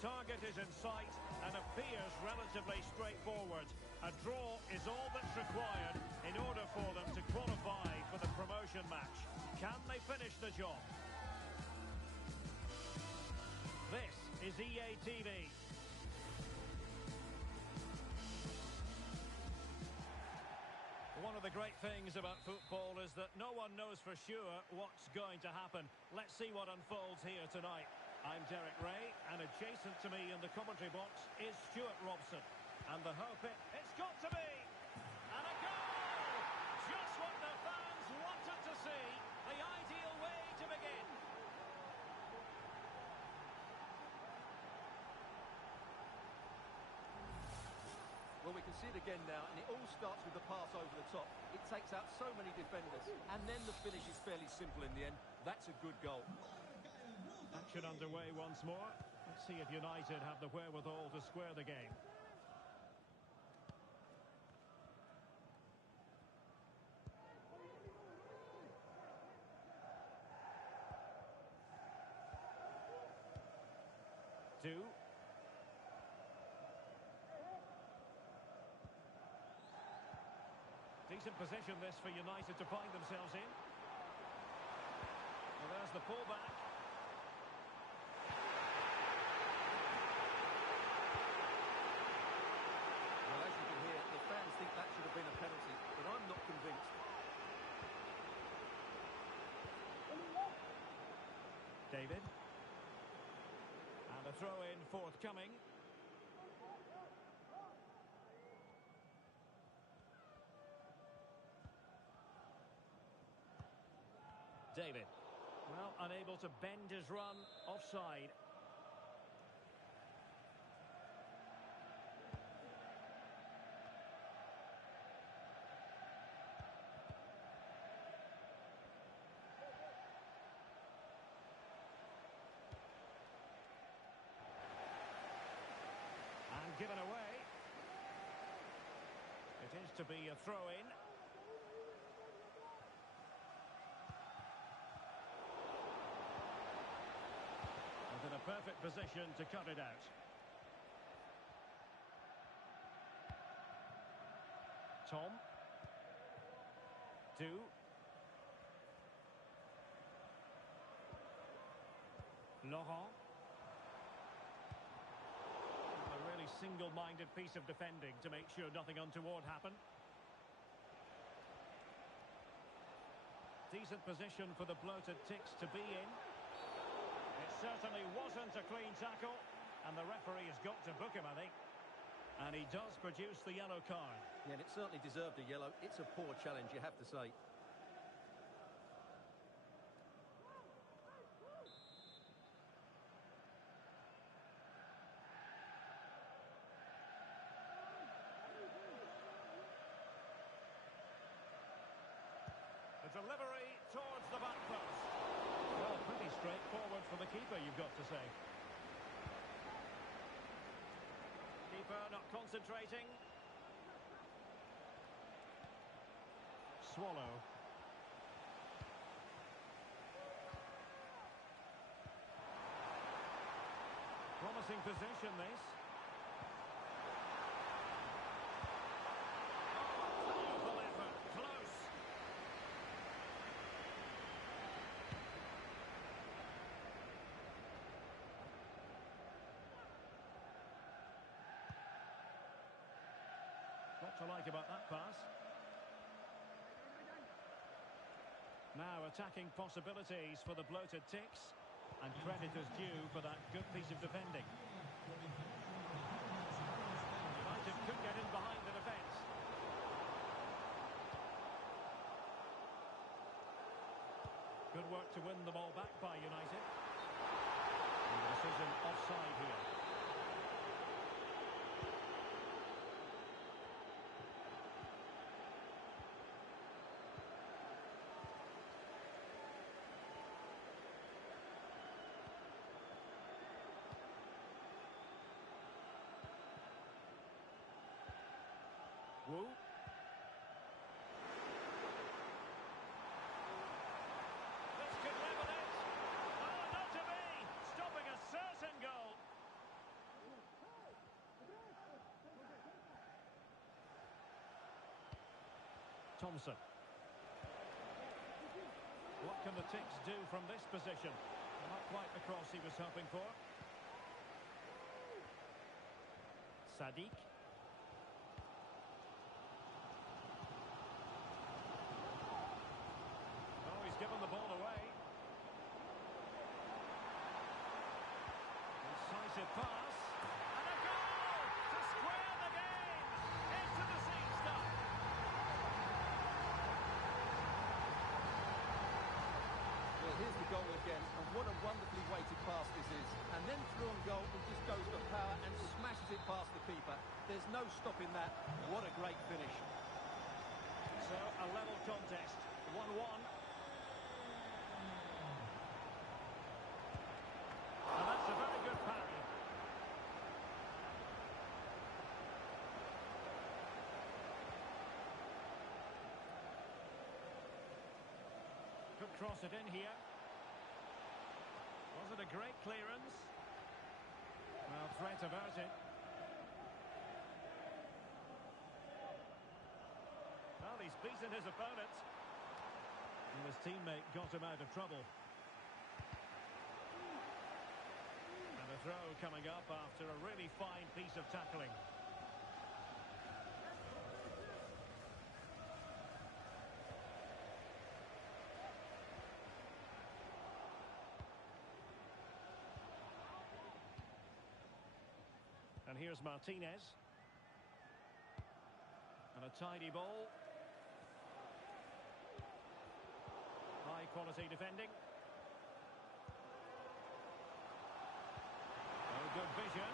target is in sight and appears relatively straightforward. A draw is all that's required in order for them to qualify for the promotion match. Can they finish the job? This is EA TV. One of the great things about football is that no one knows for sure what's going to happen. Let's see what unfolds here tonight. I'm Derek Ray, and adjacent to me in the commentary box is Stuart Robson. And the hope it's got to be! And a goal! Just what the fans wanted to see. The ideal way to begin. Well, we can see it again now, and it all starts with the pass over the top. It takes out so many defenders, and then the finish is fairly simple in the end. That's a good goal. Action underway once more. Let's see if United have the wherewithal to square the game. Two. Decent position this for United to find themselves in. Well, there's the pullback. Well, as you can hear, the fans think that should have been a penalty, but I'm not convinced. David. And a throw-in forthcoming. David, well, unable to bend his run, offside. And given away. It is to be a throw-in. In a perfect position to cut it out. Tom. Two. Laurent. A really single-minded piece of defending to make sure nothing untoward happened. Decent position for the bloated Ticks to be in. It certainly wasn't a clean tackle, and the referee has got to book him, I think. And he does produce the yellow card. Yeah, and it certainly deserved a yellow. It's a poor challenge, you have to say. The delivery towards the back post. Well, pretty straightforward for the keeper, you've got to say. Keeper not concentrating. Swallow. Promising position, this. Powerful effort. Close. What to like about that pass? Now attacking possibilities for the bloated Ticks. And credit is due for that good piece of defending. United could get in behind the defence. Good work to win the ball back by United. And the decision offside here. Wu. This could level it. Oh, not Thompson. What can the Ticks do from this position? Not quite the cross he was hoping for. Sadiq. Oh, he's given the ball away. Incisive pass. And a goal to square the game. Into the sea stuff. Well, here's the goal again, and what a wonderfully weighted pass this is. And then through on goal, it just goes for power and smashes it past the keeper. There's no stopping that. What a great finish. So, a level contest. 1-1. And that's a very good parry. Could cross it in here. Was it a great clearance? Well, threat averted. Well, he's beaten his opponent. And his teammate got him out of trouble. And a throw coming up after a really fine piece of tackling. And here's Martinez. And a tidy ball. High quality defending. Oh, good vision.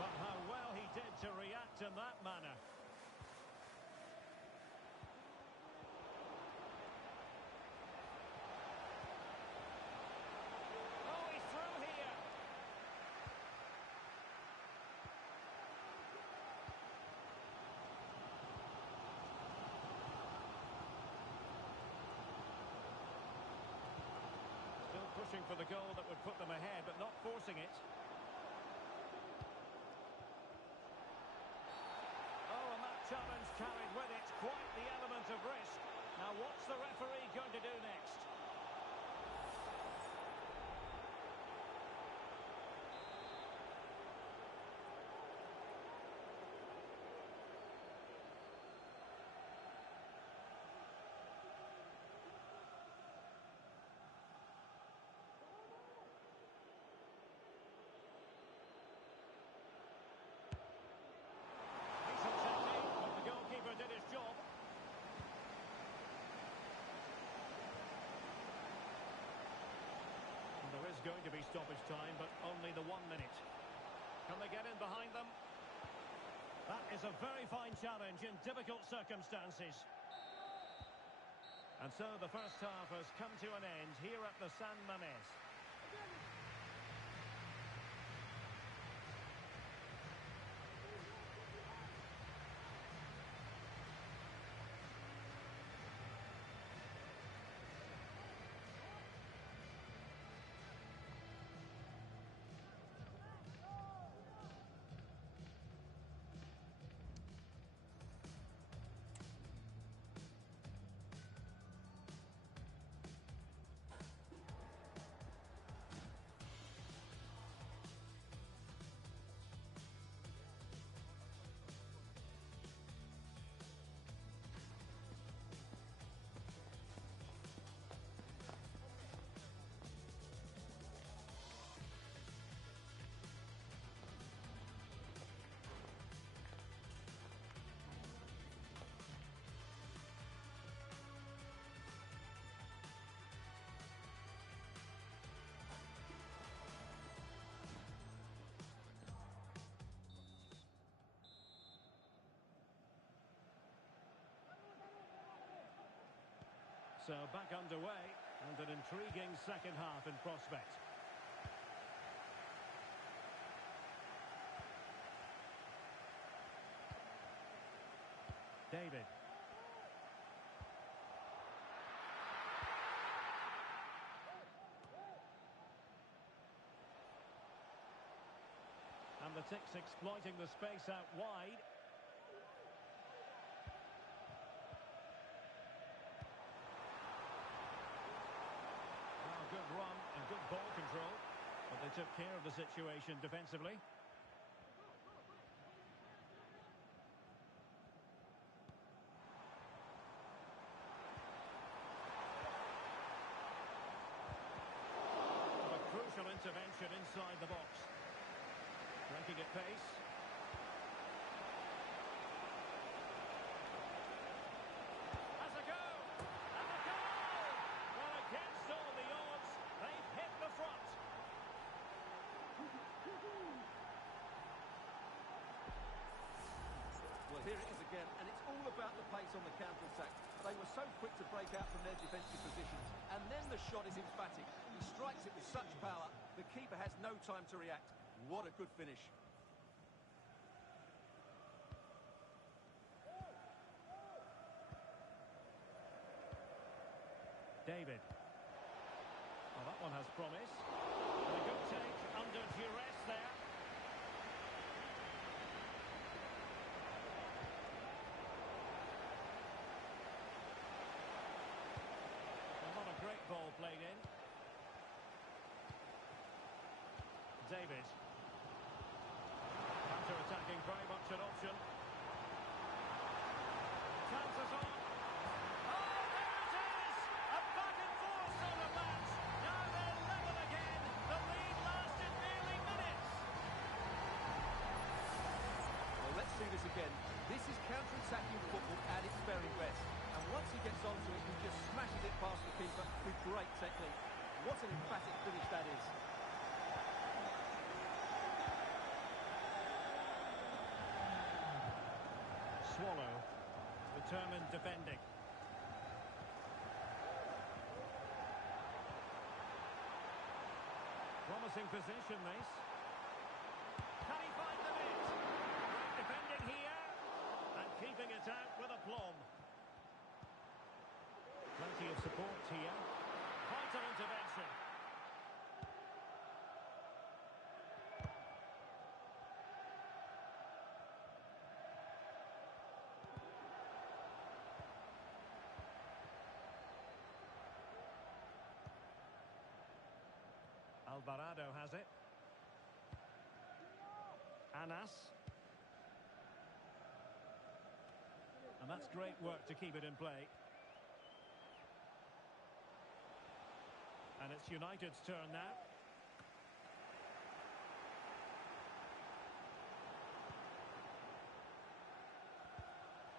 But how well he did to react in that manner. Oh, he's through here. Still pushing for the goal that would put them ahead, but not forcing it. Oh, and that challenge carried with it quite the element of risk. Now, what's the referee going to do next? Decent technique, but the goalkeeper did his job. And there is going to be stoppage time, but only the 1 minute. Can they get in behind them? That is a very fine challenge in difficult circumstances. And so the first half has come to an end here at the San Mamés. So back underway, and an intriguing second half in prospect. David. And the Ticks exploiting the space out wide. took care of the situation defensively. A crucial intervention inside the box. Breaking at pace. Has a go! And a goal! Well, against all the odds, they've hit the front. Well, here it is again, and it's all about the pace on the counter-attack. They were so quick to break out from their defensive positions, and then the shot is emphatic. He strikes it with such power, the keeper has no time to react. What a good finish. David. Oh, that one has promise. And a good take under duress there. Well, not a great ball played in. David. Counter-attacking, very much an option. Chances on. This again. This is counter-attacking football at its very best. And once he gets onto it, he just smashes it past the keeper with great technique. What an emphatic finish that is. Swallow, determined defending. Promising position, this. Can he find the net? Great defending here, and keeping it out with aplomb. Plenty of support here. Vital intervention. Alvarado has it. Anas. And that's great work to keep it in play. And it's United's turn now.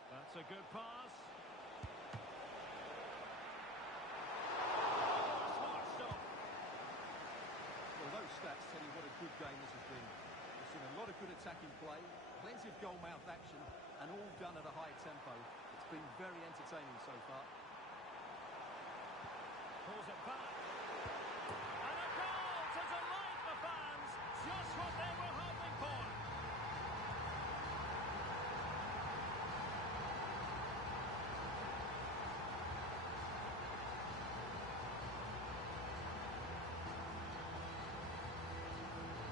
That's a good pass. Smart stop. Well, those stats tell you what a good game this has been. We've seen a lot of good attacking play, plenty of goal-mouth action, and all done at a high tempo. It's been very entertaining so far. Pulls it back. And a goal to delight the fans. Just what they were hoping for.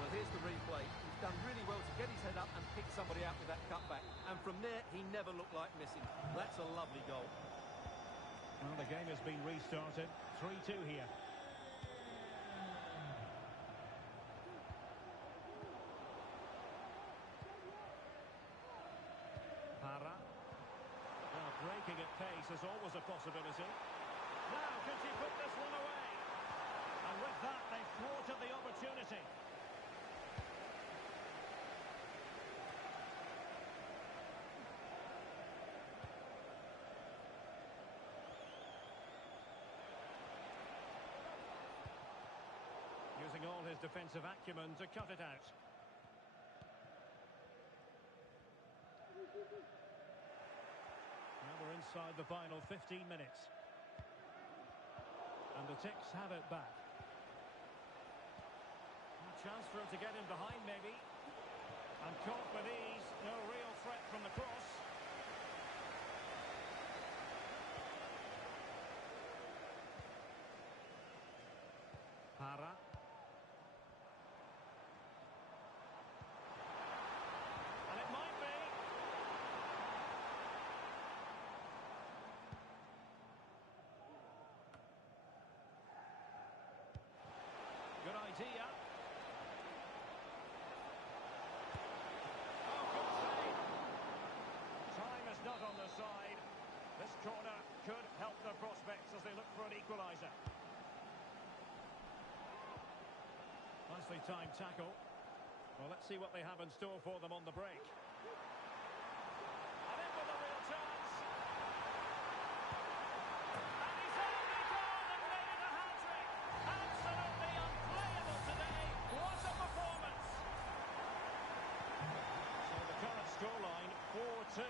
Well, here's the replay. He's done really well to get his head up and pick somebody out with that cutback. And from there, he never looked like missing. That's a lovely goal. Well, the game has been restarted. 3-2 here. Parra. Well, breaking at pace is always a possibility. Now, can she put this one away? And with that, they've thwarted the opportunity. Using all his defensive acumen to cut it out. Now we're inside the final 15 minutes. And the Ticks have it back. A chance for him to get in behind, maybe. And caught with ease. No real threat from the cross. Parra. And it might be. Good idea. as they look for an equaliser. Nicely timed tackle. Well, let's see what they have in store for them on the break. And in with a real chance. And he's only gone and made it a hat-trick. Absolutely unplayable today. What a performance. So the current scoreline, 4-2.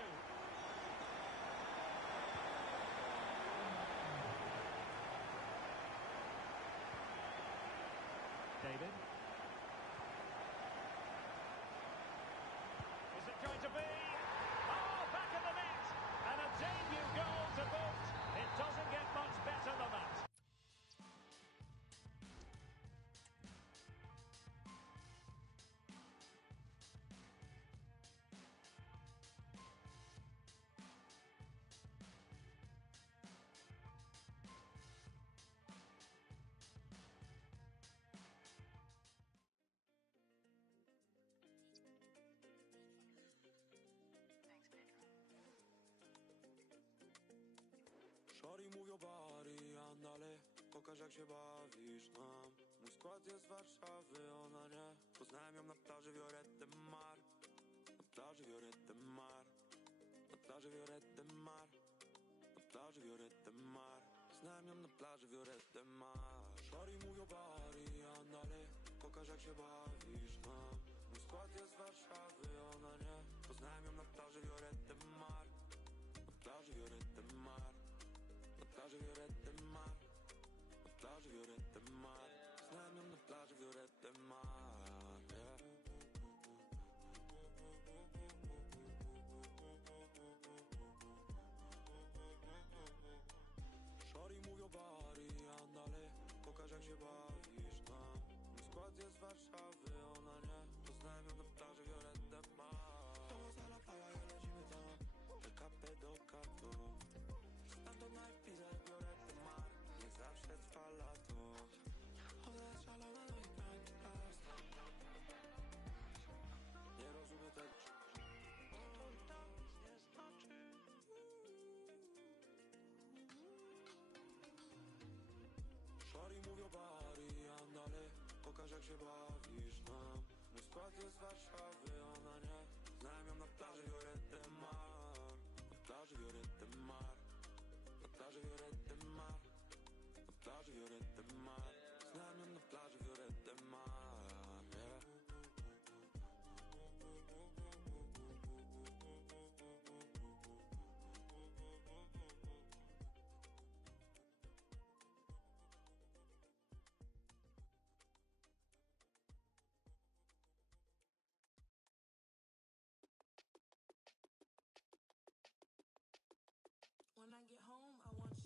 David. Is it going to be? Oh, back of the net! And a debut goal to boot. It doesn't get much better than that. Shorty, move your body, andale, pokaż jak się bawisz nam. Mój skład jest z Warszawy, ona nie. Poznałem ją na plaży Violette de Mar. Na plaży Violette de Mar. Na plaży Violette de Mar. Na plaży Violette de Mar. Poznałem ją na plaży Violette de Mar. Shorty, move your body, andale, pokaż jak się bawisz nam. Mój skład jest z Warszawy, ona nie. Poznałem ją na plaży Violette de Mar. Na plaży Violette de Mar. Na plaży Violette de Mar. Na plaży Violette de Mar. Znam ją na plaży Violette de Mar, yeah. Shorty, move your body, andale, pokaż jak się bawisz nam. Mój skład jest z Warszawy, ona nie. Poznałem ją na plaży Violette de Mar. Todos a la playa y lecimy tam. El Cape do Cato. Stando na Ibiza jak Violette de Mar. Niech zawsze trwa lato. Ona jest szalona, no i tak jest. Nie rozumiem tego. To tam nic nie znaczy. Shorty, move your body, andale, pokaż jak się bawisz nam. Mój skład jest z Warszawy, ona nie. Znam ją na plaży Violette de Mar. Na plaży Violette de Mar. Na plaży Violette de Mar. Na plaży Violette de Mar. Znam ją na plaży Violette de Mar, yeah. When I get home, I want you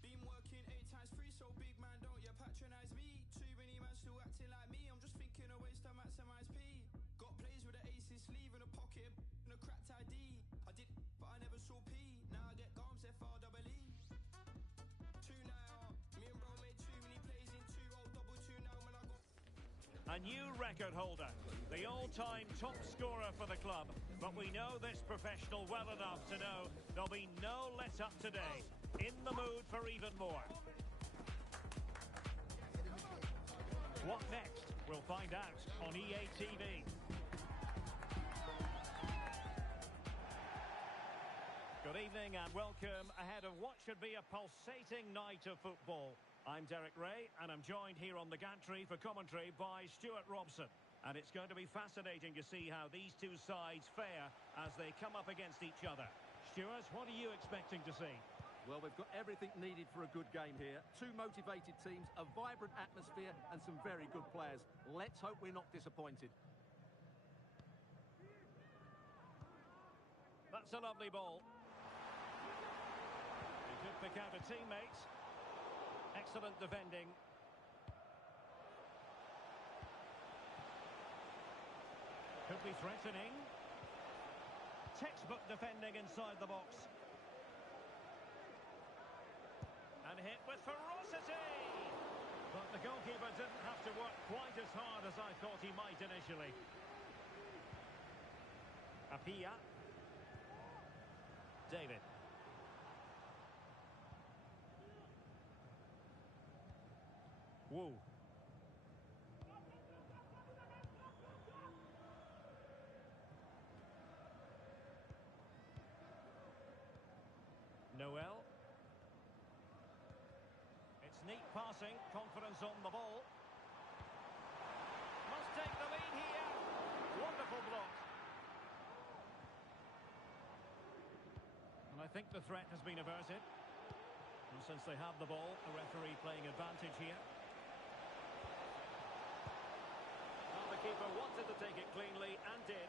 Been working 8 times 3, so big man, don't you patronize me. Too many man still acting like me. I'm just thinking of ways to maximize P. Got plays with an ace in sleeve and a pocket and a cracked ID. I did, but I never saw P. Now I get Garms FREE. Two now, me and bro made too many plays in 2-0 2 now when I got. A new record holder, the all-time top scorer for the club. But we know this professional well enough to know there'll be no let-up today. In the mood for even more. What next? We'll find out on EA TV. Good evening and welcome ahead of what should be a pulsating night of football. I'm Derek Ray and I'm joined here on the gantry for commentary by Stuart Robson. And it's going to be fascinating to see how these two sides fare as they come up against each other. Stuart, what are you expecting to see? Well, we've got everything needed for a good game here. Two motivated teams, a vibrant atmosphere and some very good players. Let's hope we're not disappointed. That's a lovely ball. He could pick out a teammate. Excellent defending. Could be threatening. Textbook defending inside the box. And hit with ferocity! But the goalkeeper didn't have to work quite as hard as I thought he might initially. Apia. David. Wu. Noel. It's neat passing, confidence on the ball. Must take the lead here. Wonderful block. And I think the threat has been averted. And since they have the ball, a referee playing advantage here. Well, the keeper wanted to take it cleanly and did.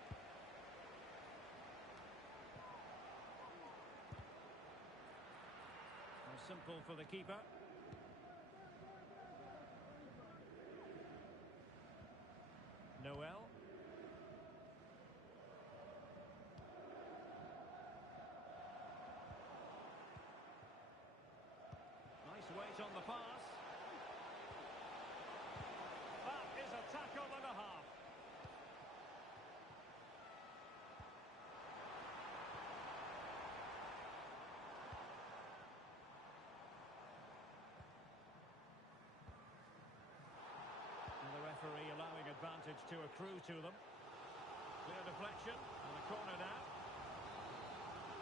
Simple for the keeper. Noel. Nice weight on the pass. That is a tackle and a half. Referee allowing advantage to accrue to them. Clear deflection and a corner now.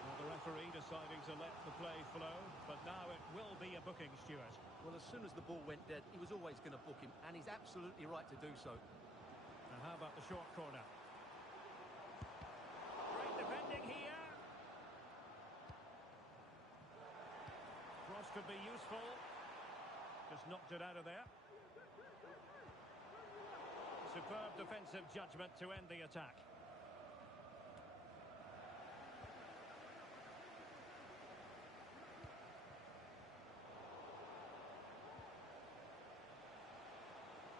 Well, the referee deciding to let the play flow, but now it will be a booking, Stuart. Well, as soon as the ball went dead, he was always going to book him, and he's absolutely right to do so. Now, how about the short corner? Great defending here. Cross could be useful. Just knocked it out of there. Superb defensive judgment to end the attack.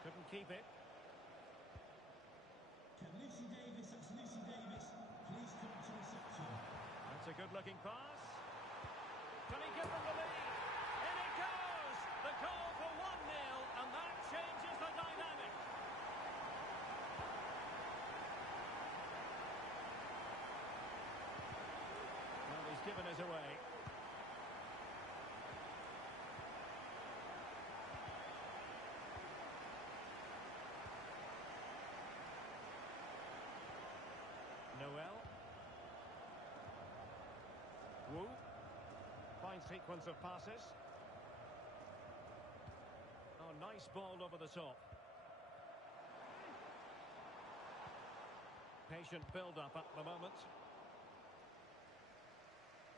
Couldn't keep it. Can Lucy Davis good-looking pass. Can he give them the lead? In it goes! The goal for 1-0, and that changes the dynamic. Well, he's given it away. Noel. Wu. Fine sequence of passes. Oh, nice ball over the top. Patient build-up at the moment.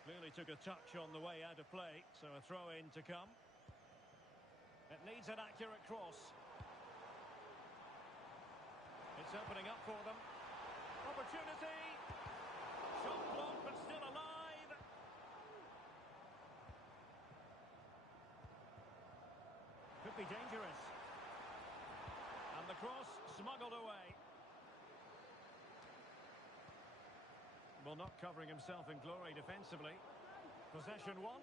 Clearly took a touch on the way out of play, so a throw-in to come. It needs an accurate cross. It's opening up for them. Opportunity! Shot blocked, but still alive. Could be dangerous. And the cross smuggled away. Well, not covering himself in glory defensively. Possession one.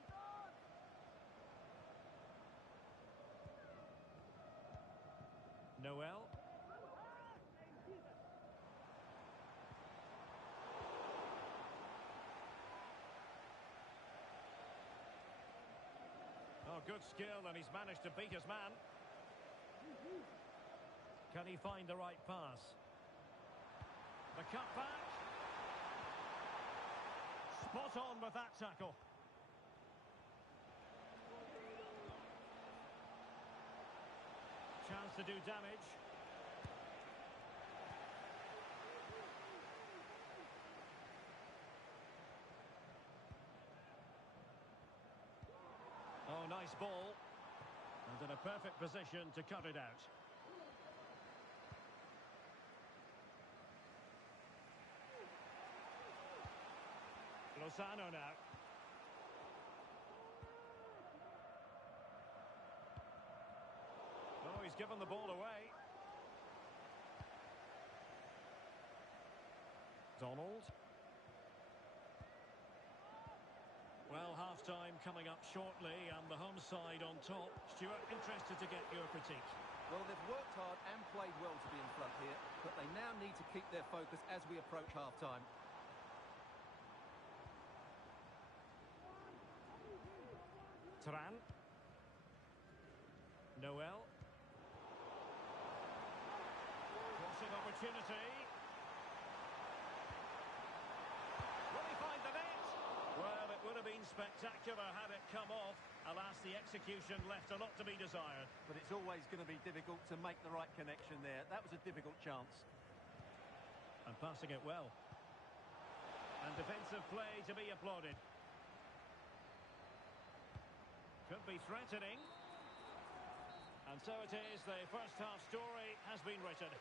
Noel. Oh, good skill, and he's managed to beat his man. Can he find the right pass? The cut back. Spot on with that tackle. Chance to do damage. Oh, nice ball. And in a perfect position to cut it out. Lozano now. Oh, he's given the ball away. Donald. Well, half-time coming up shortly, and the home side on top. Stuart, interested to get your critique. Well, they've worked hard and played well to be in front here, but they now need to keep their focus as we approach half-time. Turan. Noel. Crossing opportunity. Will he find the net? Well, it would have been spectacular had it come off. Alas, the execution left a lot to be desired. But it's always going to be difficult to make the right connection there. That was a difficult chance. And passing it well. And defensive play to be applauded. Could be threatening. And so it is, the first half story has been written.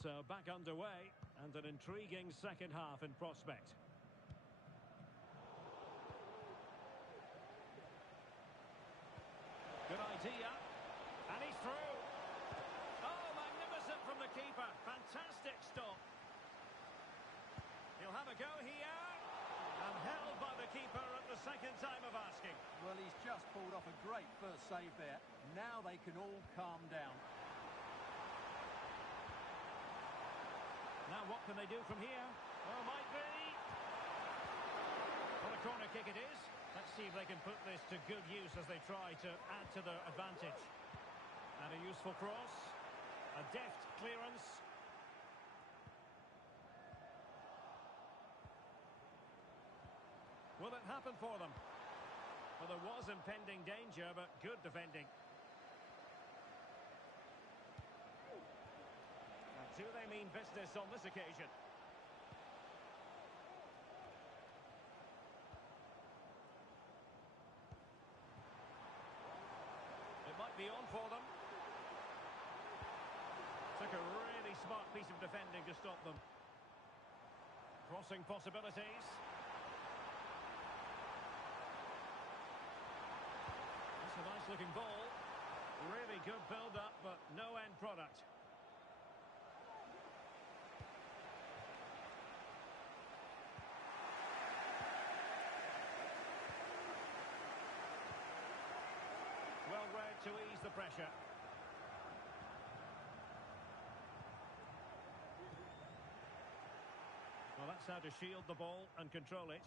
So back underway, and an intriguing second half in prospect. Good idea, and he's through. Oh, magnificent from the keeper, fantastic stop. He'll have a go here, and held by the the keeper at the second time of asking. Well, he's just pulled off a great first save there. Now they can all calm down. Now what can they do from here? Oh, might be. Well, a corner kick it is. Let's see if they can put this to good use as they try to add to their advantage. And a useful cross. A deft clearance. Will it happen for them? Well, there was impending danger, but good defending. Now, do they mean business on this occasion? It might be on for them. Took a really smart piece of defending to stop them. Crossing possibilities. That's a nice looking ball. Really good build-up, but no end product. Well read to ease the pressure. Well, that's how to shield the ball and control it.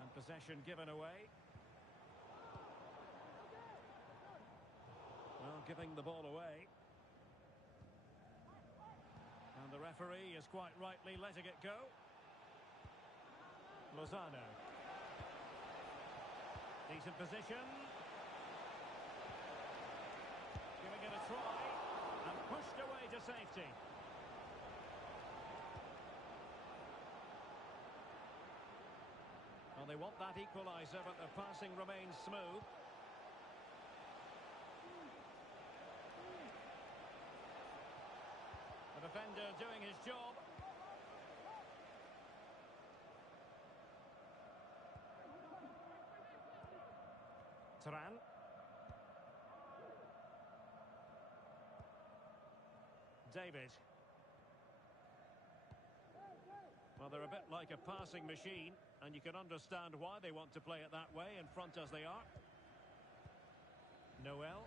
And possession given away. Well, giving the ball away. And the referee is quite rightly letting it go. Lozano. Decent position. Giving it a try. And pushed away to safety. Well, they want that equaliser, but the passing remains smooth. The defender doing his job. Turan. David. Well, they're a bit like a passing machine, and you can understand why they want to play it that way, in front as they are. Noel.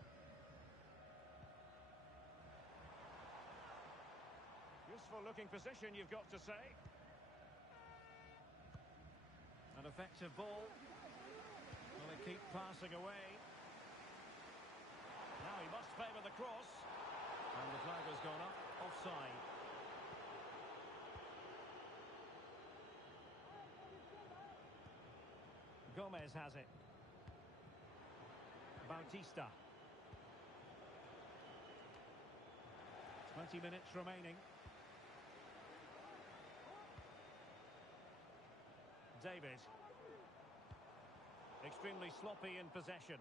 Useful looking position, you've got to say. An effective ball. Well, they keep passing away. Now he must favour the cross. And the flag has gone up. Offside. Gomez has it. Bautista. 20 minutes remaining. David. Extremely sloppy in possession.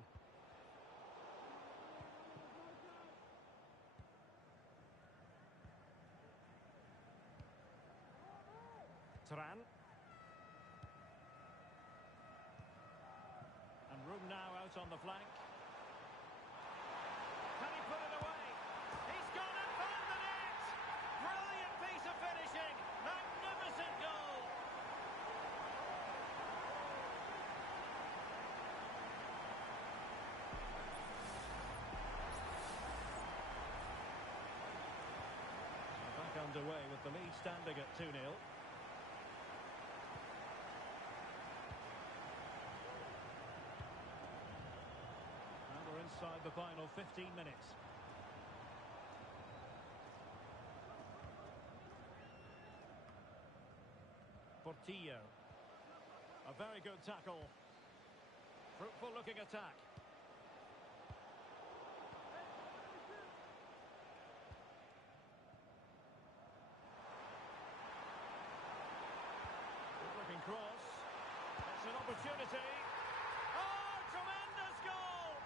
Turan. And room now out on the flank. Can he put it away? He's gone and found the net! Brilliant piece of finishing! Magnificent goal! Back underway with the lead standing at 2-0. Inside the final 15 minutes. Portillo. A very good tackle. Fruitful looking attack. Good looking cross. It's an opportunity. Oh, tremendous goal!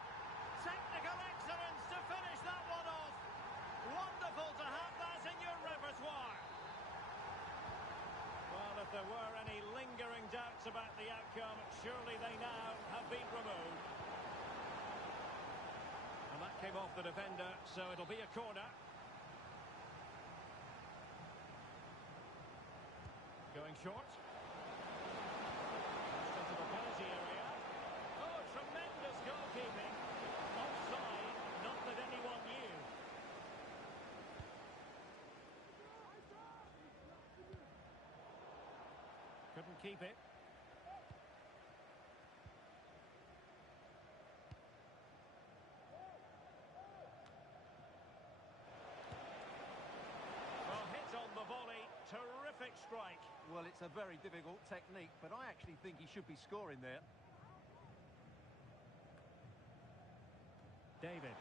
Technical excellence to finish that one off. Wonderful to have that in your repertoire. Well, if there were any lingering doubts about the outcome, surely they now have been removed. And that came off the defender, so it'll be a corner. Going short. Into the penalty penalty area. Oh, tremendous goalkeeping. Offside, not that anyone knew. Couldn't keep it. Well, hit on the volley. Terrific strike. Well, it's a very difficult technique, but I actually think he should be scoring there. David.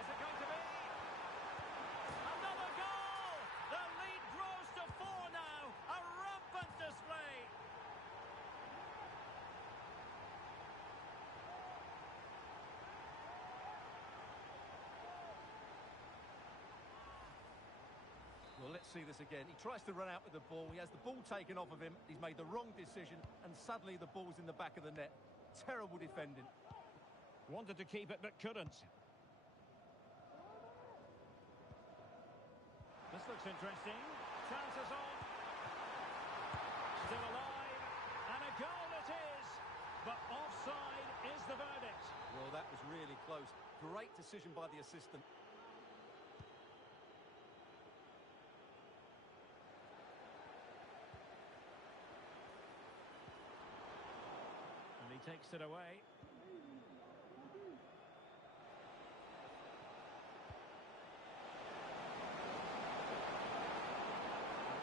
Is it going to be? Another goal! The lead grows to 4 now. A rampant display. Well, let's see this again. He tries to run out with the ball. He has the ball taken off of him. He's made the wrong decision, and suddenly the ball's in the back of the net. Terrible defending. Wanted to keep it, but couldn't. This looks interesting. Chances on. Still alive. And a goal it is. But offside is the verdict. Well, that was really close. Great decision by the assistant. And he takes it away.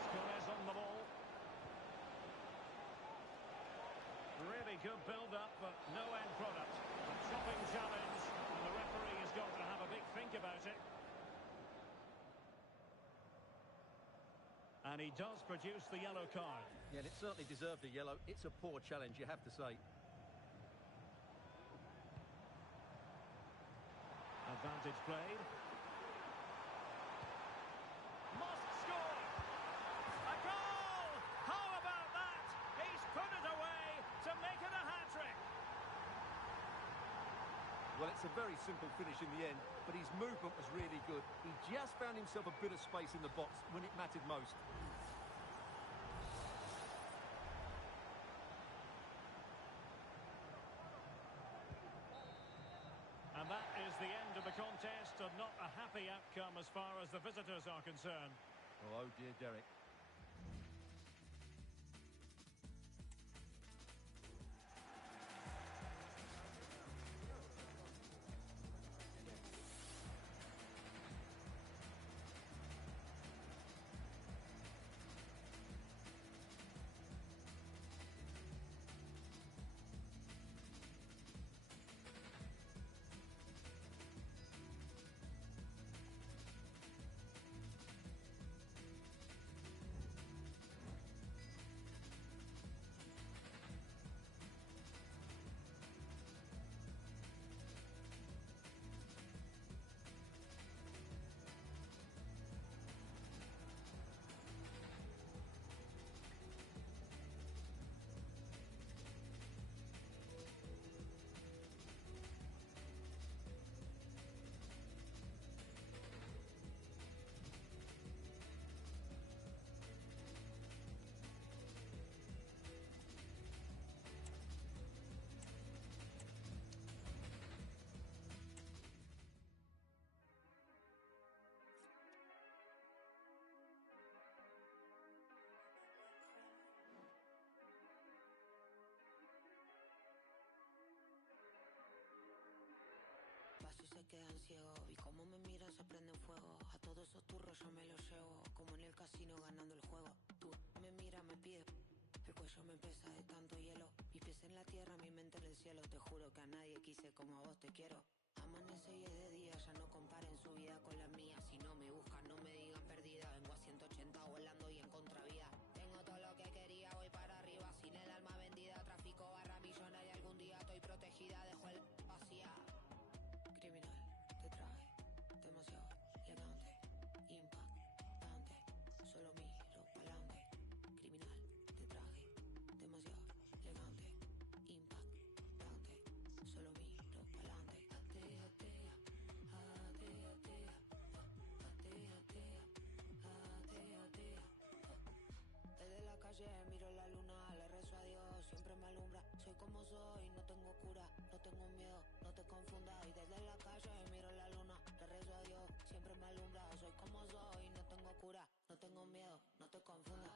Torres on the ball. Really good build-up, but no end product. A chopping challenge, and the referee has got to have a big think about it. And he does produce the yellow card. Yeah, and it certainly deserved a yellow. It's a poor challenge, you have to say. Advantage played. Must score! A goal! How about that? He's put it away to make it a hat-trick. Well, it's a very simple finish in the end, but his movement was really good. He just found himself a bit of space in the box when it mattered most. And that is the end of the contest, and not a happy outcome as far as the visitors are concerned. Oh dear, Derek. Paso y se quedan ciegos. Y como me miran se prenden fuego. A todos esos turros yo me los llevo. Como en el casino ganando el juego. Tú me miras, me pides. El cuello me pesa de tanto hielo. Mis pies en la tierra, mi mente en el cielo. Te juro que a nadie quise como a vos te quiero. Amanece y es de día, ya no comparen su vida con la mía. Si no me buscan, no me digan perdida. Vengo a 180 volando y en contravía. Tengo todo lo que quería, voy para arriba. Sin el alma vendida, tráfico barra millonaria. Algún día estoy protegida, dejo el vacía. Criminal, te traje demasiado elegante, impactante. Solo miro pa'lante. Criminal, te traje demasiado elegante, impactante. Solo miro pa'lante. Ate, ate, ate. tengo miedo, no te confundas.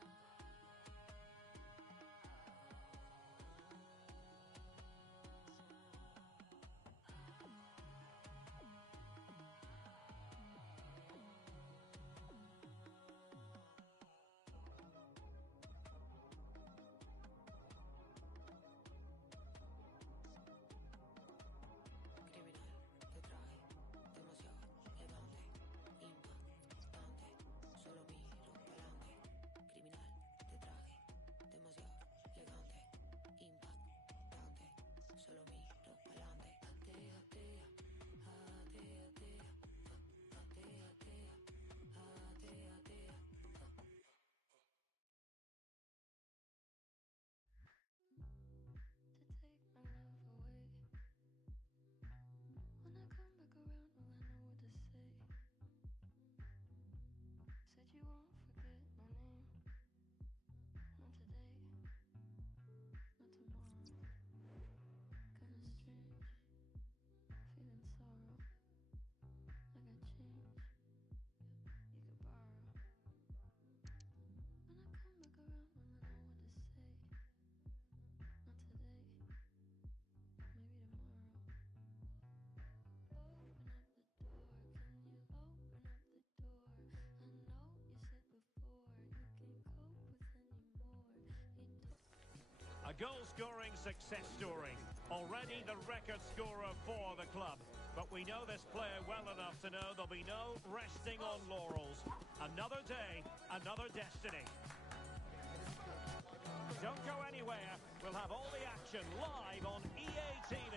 A goal-scoring success story. Already the record scorer for the club. But we know this player well enough to know there'll be no resting on laurels. Another day, another destiny. Don't go anywhere. We'll have all the action live on EA TV.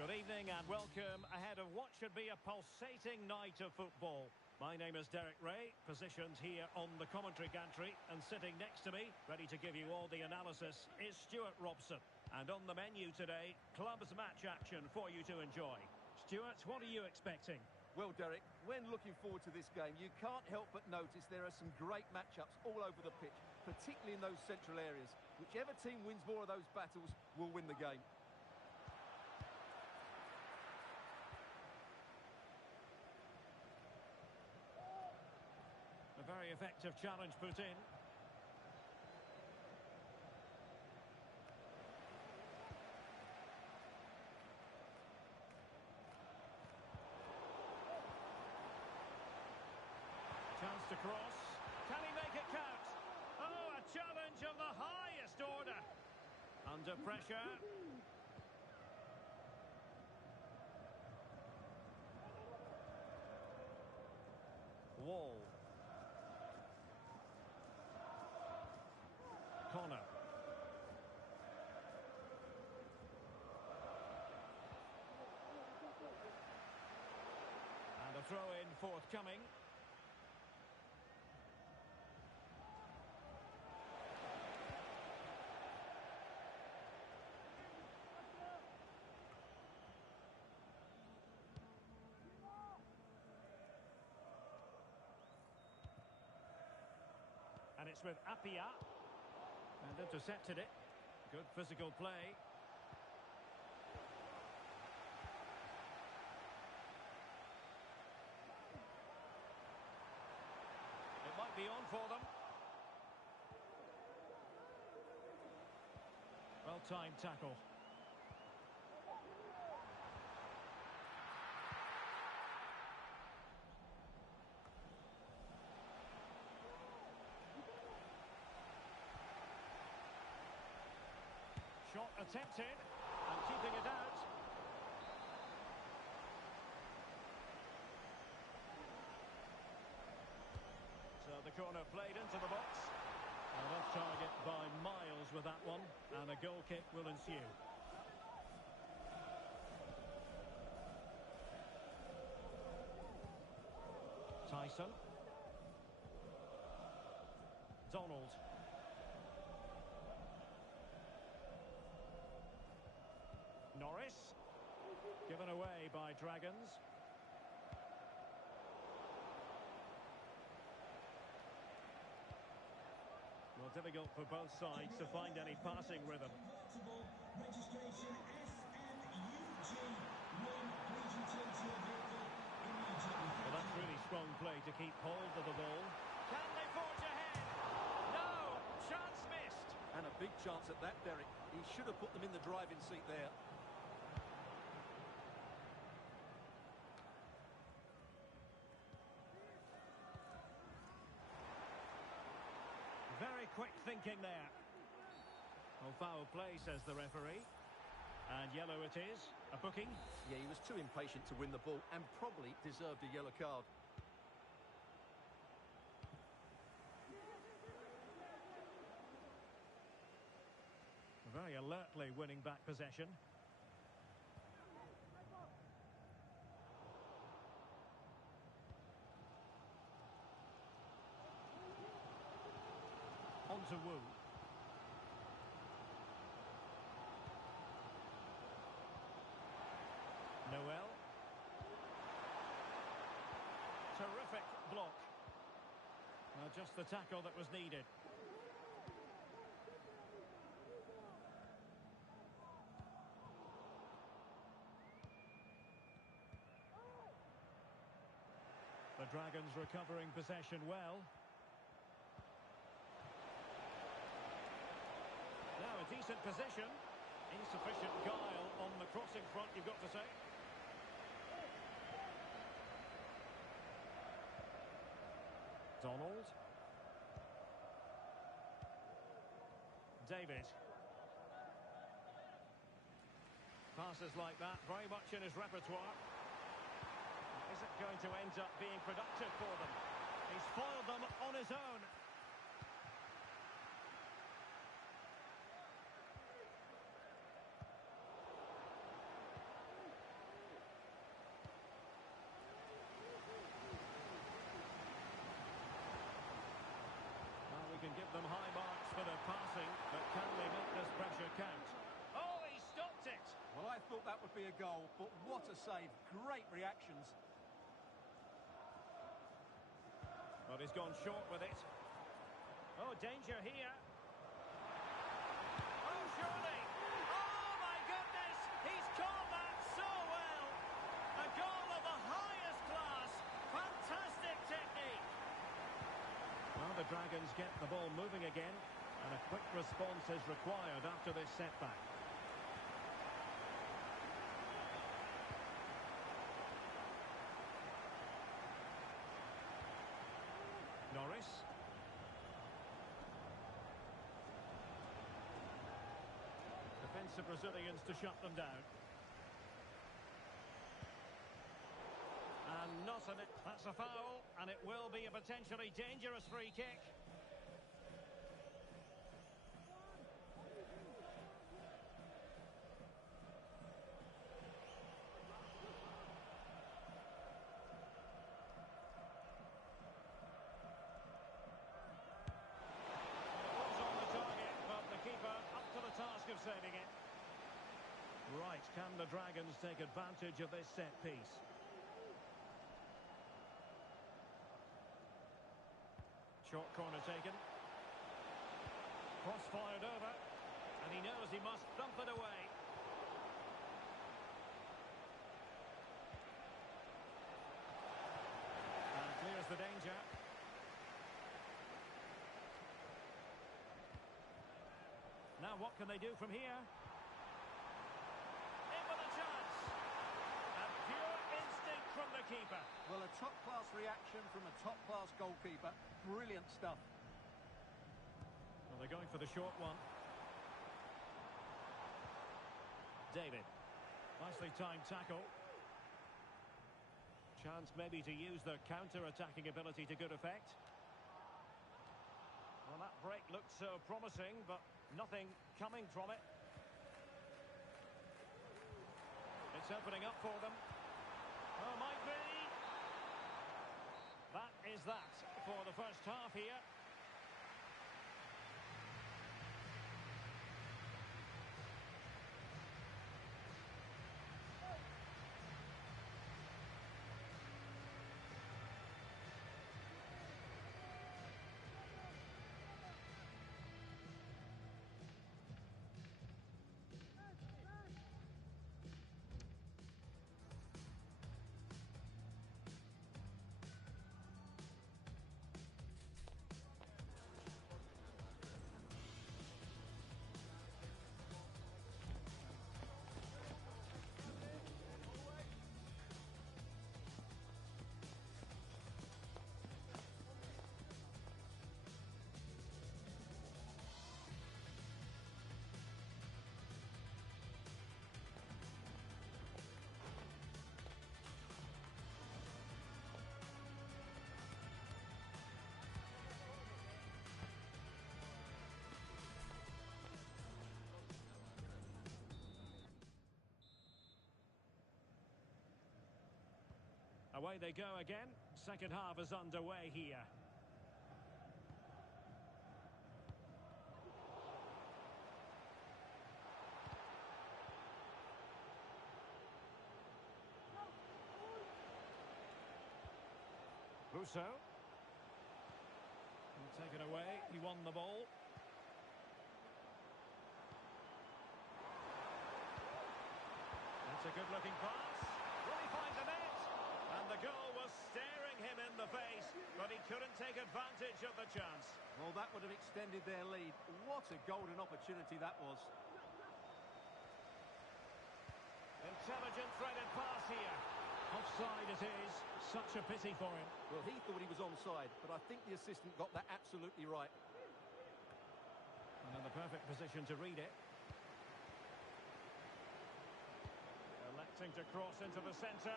Good evening and welcome ahead of what should be a pulsating night of football. My name is Derek Ray, positioned here on the commentary gantry, and sitting next to me, ready to give you all the analysis, is Stuart Robson. And on the menu today, clubs match action for you to enjoy. Stuart, what are you expecting? Well, Derek, when looking forward to this game, you can't help but notice there are some great matchups all over the pitch, particularly in those central areas. Whichever team wins more of those battles will win the game. A very effective challenge put in. Chance to cross. Can he make it count? Oh, a challenge of the highest order. Under pressure. Wall. Connor. And a throw-in forthcoming. And it's with Apia. And intercepted it. Good physical play. It might be on for them. Well-timed tackle. Shot attempted, and keeping it out. So the corner played into the box. And off target by miles with that one, and a goal kick will ensue. Tyson. Donald. Norris, given away by Dragons. Well, difficult for both sides to find any passing rhythm. Registration SNUG1. Please return to your vehicle immediately. Well, that's keep hold of the ball. Can they forge ahead? No! Chance missed! And a big chance at that, Derek. He should have put them in the driving seat there. Very quick thinking there. Oh, foul play, says the referee. And yellow it is. A booking. Yeah, he was too impatient to win the ball and probably deserved a yellow card. Very alertly winning back possession. On to Wu. Noel. Terrific block. Well, just the tackle that was needed. The Dragons recovering possession well. Now a decent position. Insufficient guile on the crossing front, you've got to say. Donald. David. Passes like that, very much in his repertoire. Is it going to end up being productive for them? He's foiled them on his own. Well, we can give them high marks for their passing, but can they make this pressure count? Oh, he stopped it! Well, I thought that would be a goal, but what a save. Great reactions. But he's gone short with it. Oh, danger here. Oh, surely. Oh, my goodness. He's caught that so well. A goal of the highest class. Fantastic technique. Well, the Dragons get the ball moving again. And a quick response is required after this setback. Norris. Defensive Brazilians to shut them down. And not in it. That's a foul, and it will be a potentially dangerous free kick. Task of saving it. Right, can the Dragons take advantage of this set piece? Short corner taken. Cross fired over. And he knows he must thump it away. And clears the danger. Now what can they do from here? In with a chance. And pure instinct from the keeper. Well, a top-class reaction from a top-class goalkeeper. Brilliant stuff. Well, they're going for the short one. David. Nicely timed tackle. Chance maybe to use their counter-attacking ability to good effect. Well, that break looked so promising, but nothing coming from it. It's opening up for them. Oh, might be. That is that for the first half here. Away they go again. Second half is underway here. Russo. He'll take it away. He won the ball. That's a good-looking pass. Will he find the net? And the goal was staring him in the face, but he couldn't take advantage of the chance. Well, that would have extended their lead. What a golden opportunity that was. Intelligent threaded pass here. Offside it is. Such a pity for him. Well, he thought he was onside, but I think the assistant got that absolutely right. And in the perfect position to read it. Electing to cross into the centre.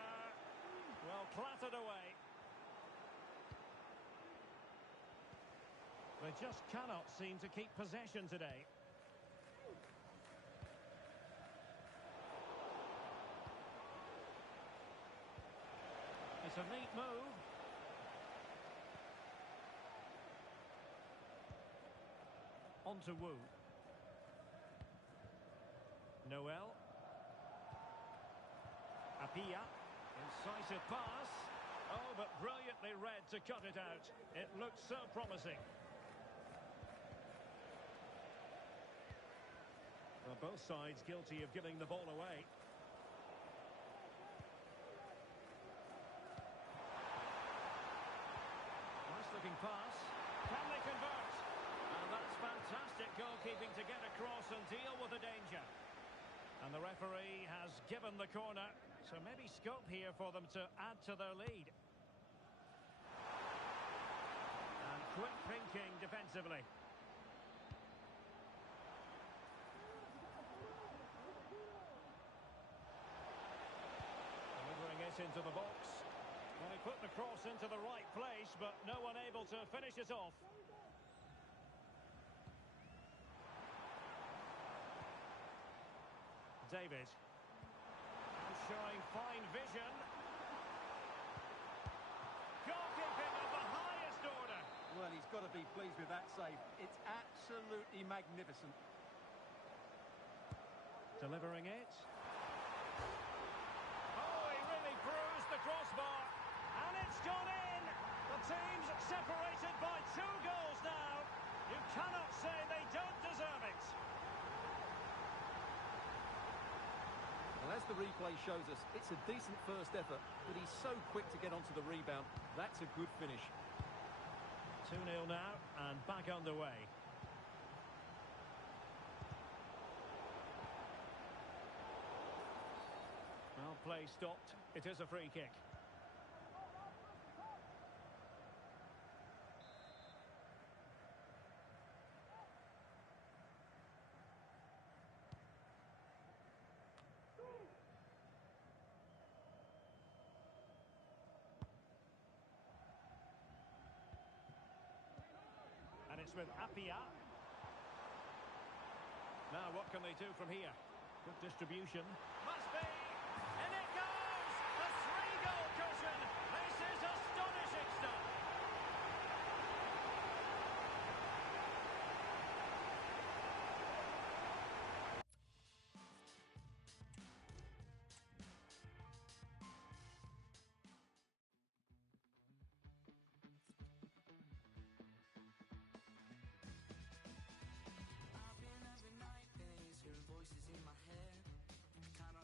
Well, clattered away. They just cannot seem to keep possession today. It's a neat move. On to Wu. Noel. Apia. Incisive pass. Oh, but brilliantly read to cut it out. It looked so promising. Well, both sides guilty of giving the ball away. Nice-looking pass. Can they convert? And that's fantastic goalkeeping to get across and deal with the danger. And the referee has given the corner, so maybe scope here for them to add to their lead. And quick thinking defensively. Delivering it into the box. Well, he put the cross into the right place, but no one able to finish it off. David. And showing fine vision. Goalkeeping of the highest order. Well, he's got to be pleased with that save. It's absolutely magnificent. Delivering it. Oh, he really bruised the crossbar. And it's gone in. The team's separated by 2 goals now. You cannot say they don't deserve it. Well, as the replay shows us, it's a decent first effort, but he's so quick to get onto the rebound. That's a good finish. 2-0 now, and back underway. Well, play stopped. It is a free kick. And it's with Apia. Now, what can they do from here? Good distribution. Must be! And it goes! A 3-goal cushion! This is astonishing stuff! I've been every night, there's hearing voices in my head. Kinda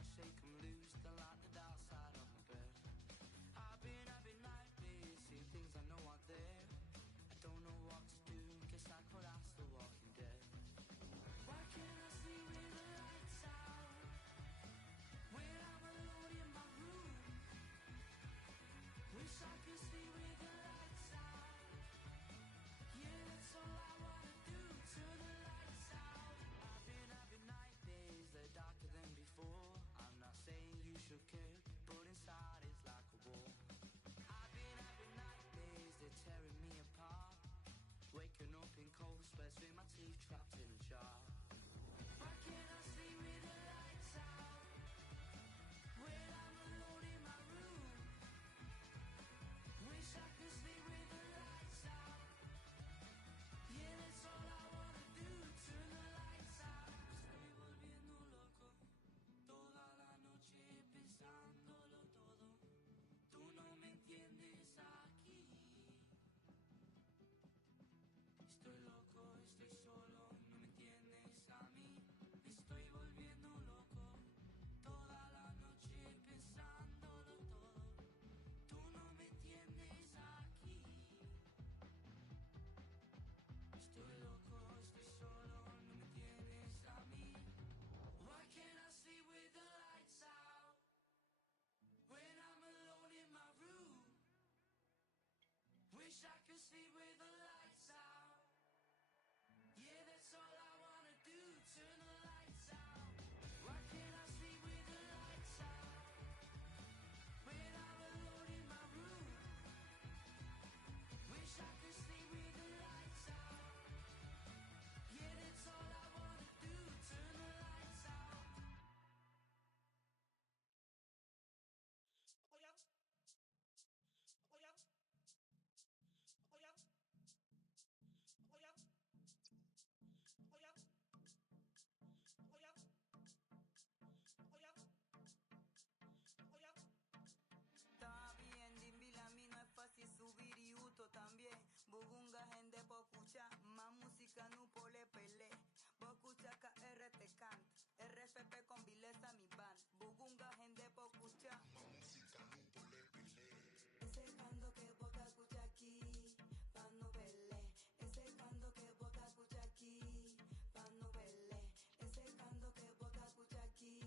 Wish I could sleep with the lights out. Yeah, that's all I wanna do. Turn the lights out. Why can't I sleep with the lights out? When I'm alone in my room. Wish I could sleep with the lights out. Yeah, that's all I wanna do. Turn the lights out. Está bien, Dimbila, a mí no es fácil subir y uto también. Bugunga, gente, po' escuchar más música, no pole pele. Po' escuchar KR te canta, RFP con vileza mi band. Bugunga, gente, po' escuchar. Ese canto que boca escucha aquí, pa' no verle. Ese canto que boca escucha aquí, pa' no verle. Ese canto que boca escucha aquí,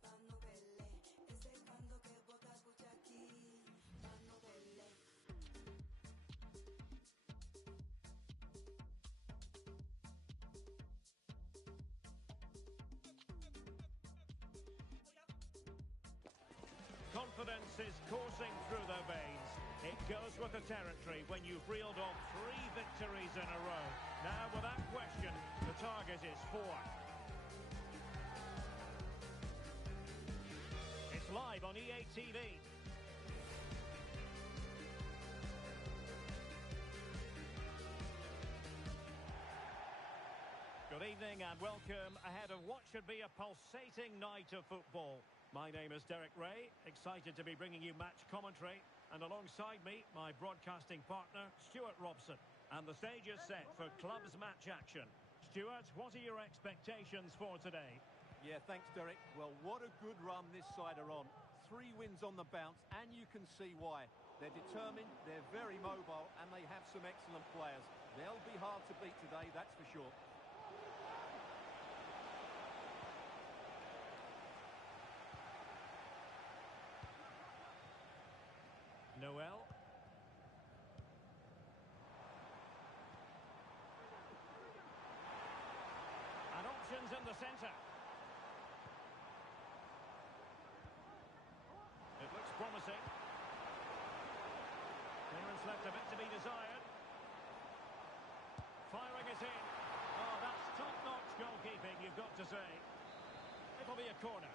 pa' no verle. Ese canto que boca escucha aquí, pa' no verle. Confidence is coursing through their veins. It goes with the territory when you've reeled off 3 victories in a row. Now, without question, the target is 4. It's live on EA TV. Good evening and welcome ahead of what should be a pulsating night of football. My name is Derek Ray, excited to be bringing you match commentary, and alongside me, my broadcasting partner, Stuart Robson. And the stage is set for clubs match action. Stuart, what are your expectations for today? Yeah, thanks, Derek. Well, what a good run this side are on. 3 wins on the bounce, and you can see why. They're determined, they're very mobile, and they have some excellent players. They'll be hard to beat today, that's for sure. Noel. And options in the centre. It looks promising. Clearance left a bit to be desired. Firing it in. Oh, that's top-notch goalkeeping, you've got to say. It'll be a corner.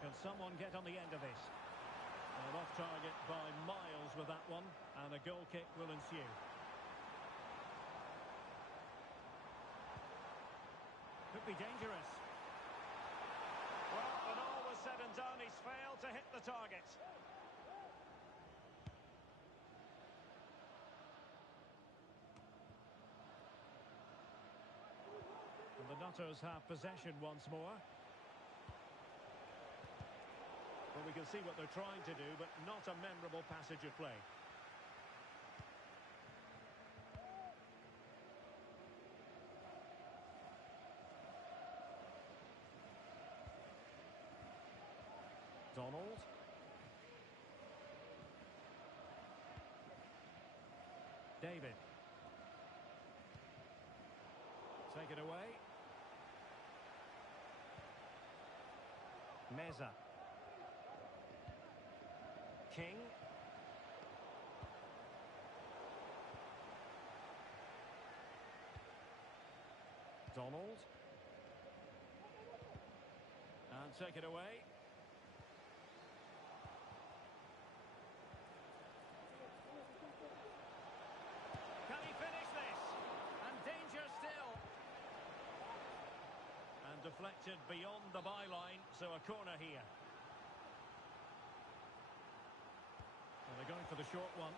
Can someone get on the end of this? Well, off target by miles with that one, and a goal kick will ensue. Could be dangerous. Well, when all was said and done, he's failed to hit the target. And the Nutters have possession once more. Well, we can see what they're trying to do, but not a memorable passage of play. Donald. David. Take it away. Meza. King. Donald. And take it away. Can he finish this? And danger still. And deflected beyond the byline, so a corner here. Well, they're going for the short one.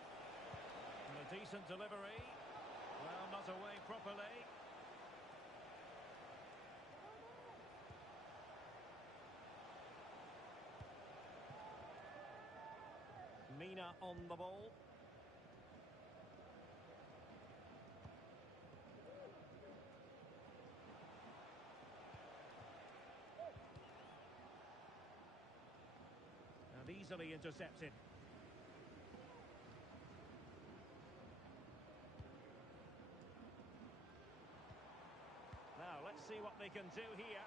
And a decent delivery. Well, not away properly. Mina on the ball. And easily intercepted. Now, let's see what they can do here.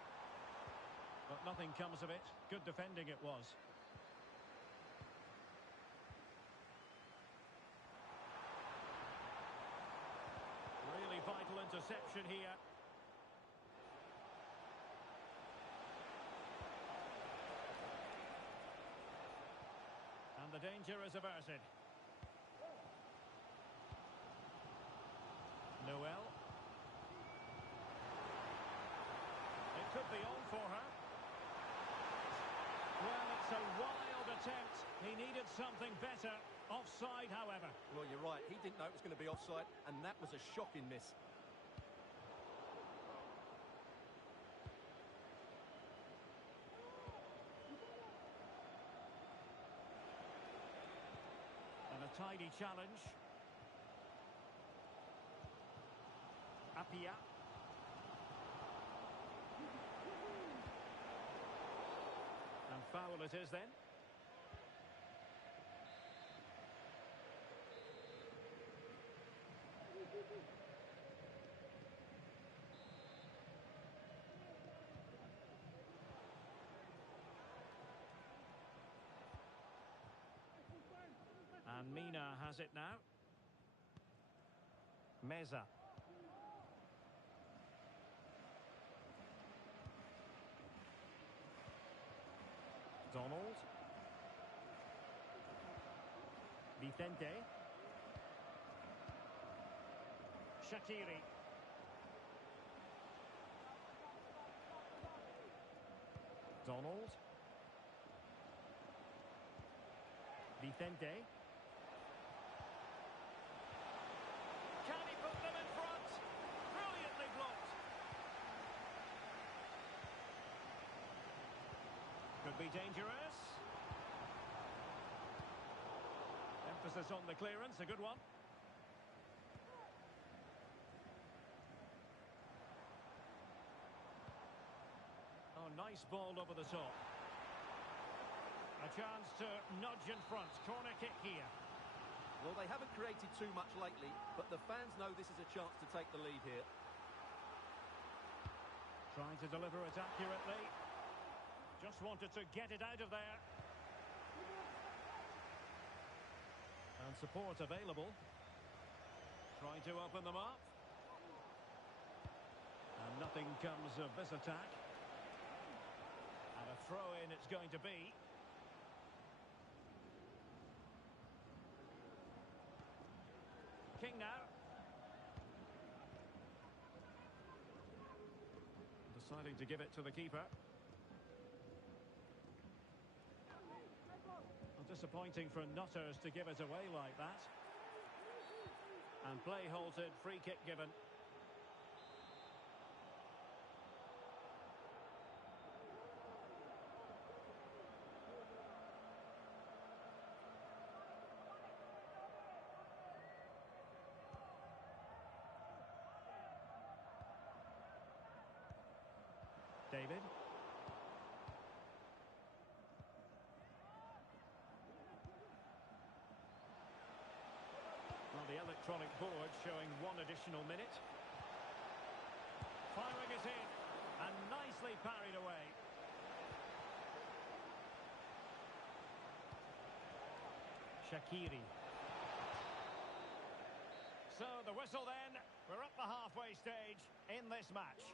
But nothing comes of it. Good defending it was. Really vital interception here. And the danger is averted. Noel. It could be on for her. Well, it's a wild attempt. He needed something better. Offside, however. Well, you're right. He didn't know it was going to be offside, and that was a shocking miss. And a tidy challenge. Apia. And foul it is then. And Mina has it now. Meza. Donald. Vicente. Shaqiri. Donald. Vicente. Can he put them in front? Brilliantly blocked. Could be dangerous. Emphasis on the clearance, a good one. Oh, nice ball over the top. A chance to nudge in front. Corner kick here. Well, they haven't created too much lately, but the fans know this is a chance to take the lead here. Trying to deliver it accurately. Just wanted to get it out of there. And support available. Trying to open them up. And nothing comes of this attack. And a throw-in it's going to be. King now. Deciding to give it to the keeper. Well, disappointing for Nutters to give it away like that. And play halted, free kick given. David. Well, the electronic board showing one additional minute. Firing it in, and nicely parried away. Shaqiri. So the whistle then. We're up the halfway stage in this match.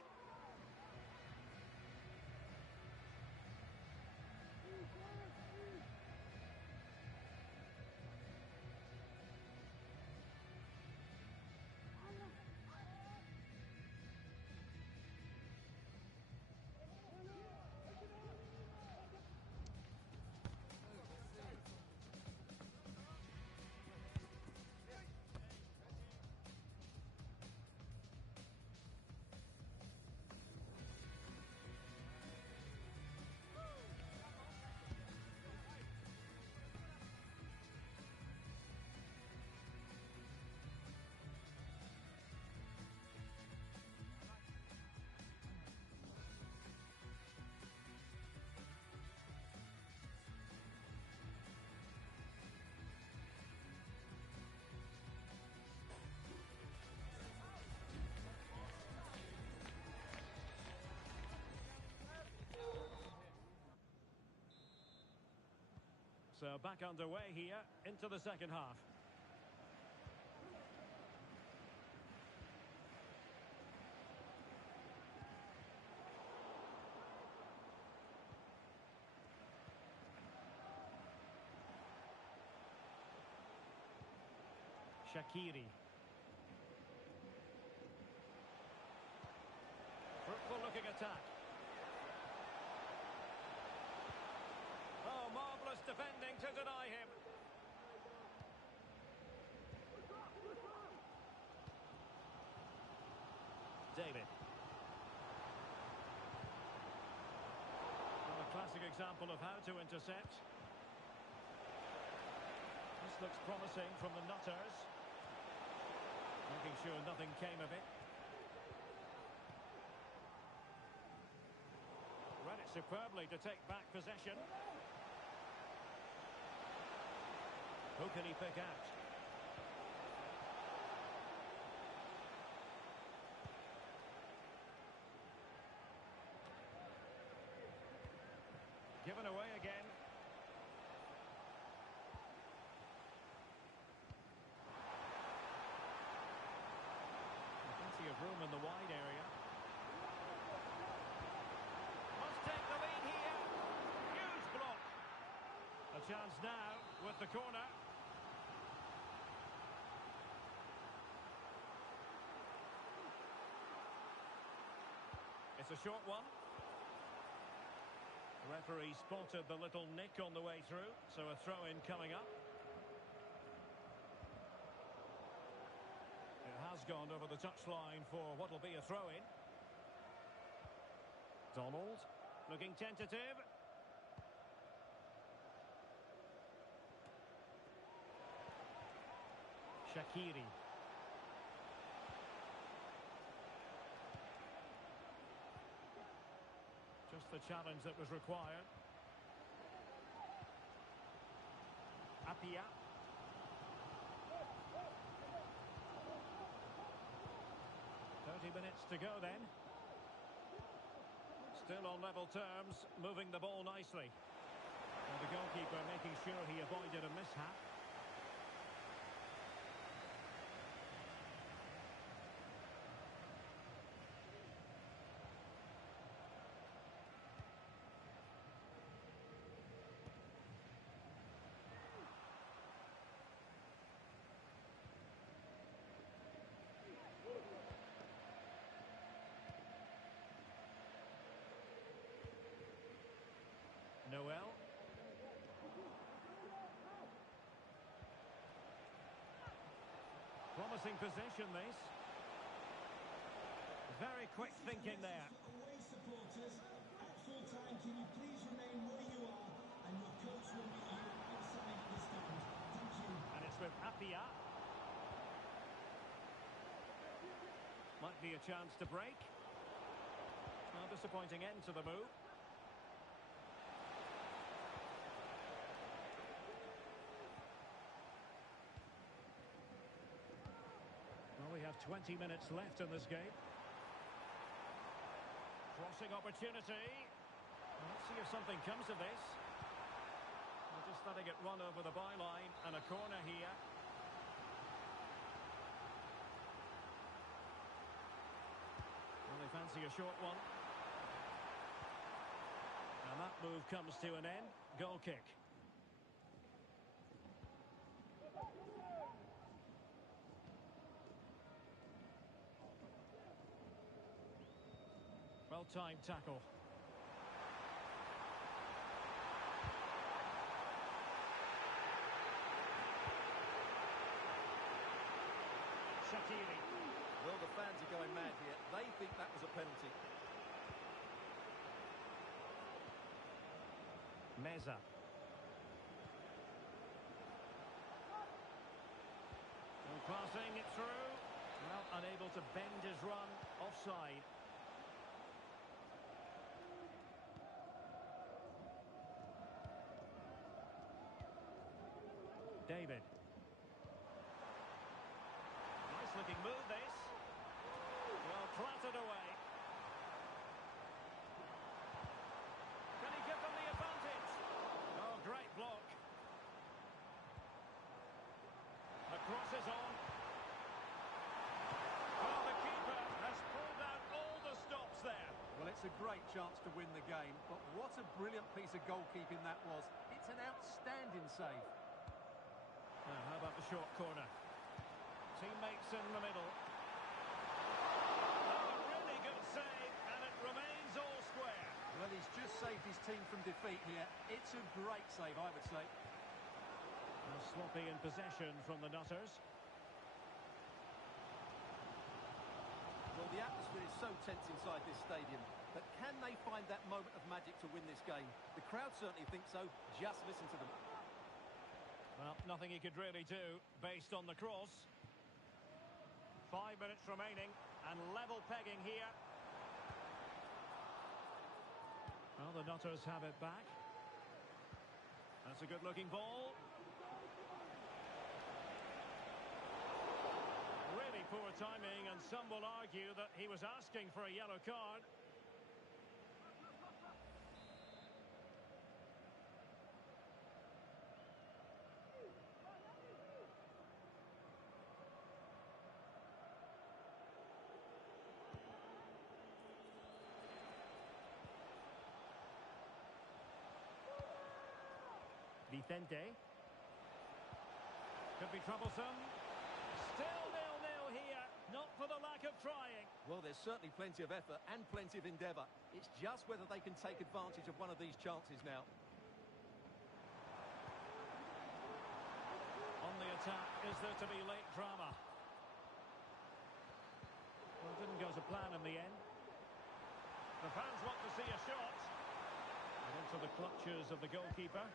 So back underway here into the second half. Shaqiri. Fruitful looking attack. Oh, marvellous defending to deny him. David. Well, a classic example of how to intercept. This looks promising from the Nutters. Making sure nothing came of it. Read it superbly to take back possession. Who can he pick out? Given away again. Plenty of room in the wide area. Must take the lead here. Huge block. A chance now with the corner. It's a short one. The referee spotted the little nick on the way through, so a throw-in coming up. It has gone over the touchline for what will be a throw-in. Donald, looking tentative. Shaqiri. Just the challenge that was required. Appiah. Minutes to go then. Still on level terms, moving the ball nicely. And the goalkeeper making sure he avoided a mishap. Noel. Promising possession, this. Very quick thinking there. Away supporters, at full time, can you please remain where you are, and your coach will meet you outside the stand. Thank you. And it's with Appiah. Might be a chance to break. Well, disappointing end to the move. We have 20 minutes left in this game. Crossing opportunity. Let's see if something comes of this. We're just letting it run over the byline, and a corner here. Well, they fancy a short one. And that move comes to an end. Goal kick. Well-timed tackle. Shaqiri. Well, the fans are going mad here. They think that was a penalty. Meza. And passing it through. Well, unable to bend his run. Offside. David. Nice looking move, this. Well, clattered away. Can he give them the advantage? Oh, great block. It's a great chance to win the game, but what a brilliant piece of goalkeeping that was. It's an outstanding save. Now, how about the short corner? Teammates in the middle. Oh, a really good save, and it remains all square. Well, he's just saved his team from defeat here. It's a great save, I would say. Now, sloppy in possession from the Nutters. Well, the atmosphere is so tense inside this stadium, but can they find that moment of magic to win this game? The crowd certainly think so. Just listen to them. Well, nothing he could really do based on the cross. 5 minutes remaining, and level pegging here. Well, the Nutters have it back. That's a good-looking ball. Really poor timing, and some will argue that he was asking for a yellow card. Vicente. Could be troublesome. Still 0-0 here. Not for the lack of trying. Well, there's certainly plenty of effort and plenty of endeavour. It's just whether they can take advantage of one of these chances now. On the attack, is there to be late drama? Well, it didn't go to plan in the end. The fans want to see a shot. And into the clutches of the goalkeeper.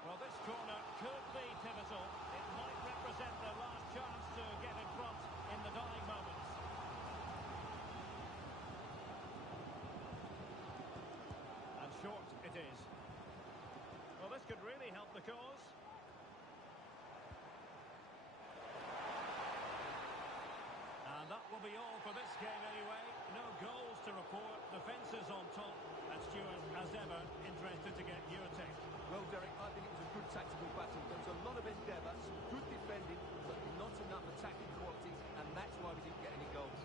Well, this corner could be pivotal. It might represent their last chance to get in front in the dying moments. And short it is. Well, this could really help the cause. And that will be all for this game anyway. No goals to report. The fences on top. And Stuart, as ever, interested to get your take. Well, Derek, I think it was a good tactical battle. There was a lot of endeavour, some good defending, but not enough attacking quality, and that's why we didn't get any goals.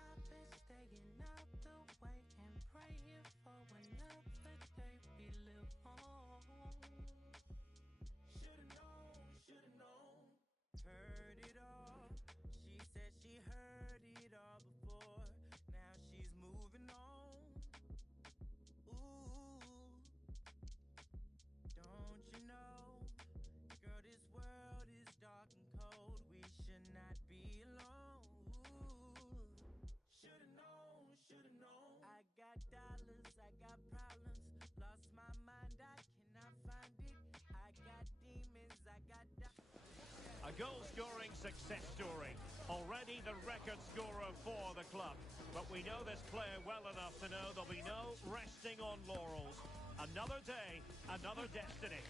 I've been staying out the way and praying for another day we live on. Should've known. Heard it all. She said she heard it all before. Now she's moving on. Ooh, don't you know, girl, this world is dark and cold. We should not be alone. Should've known. I got dollars, I got problems. Lost my mind, I cannot find it. I got demons, I got A goal-scoring success story. Already the record scorer for the club. But we know this player well enough to know there'll be no resting on laurels. Another day, another destiny.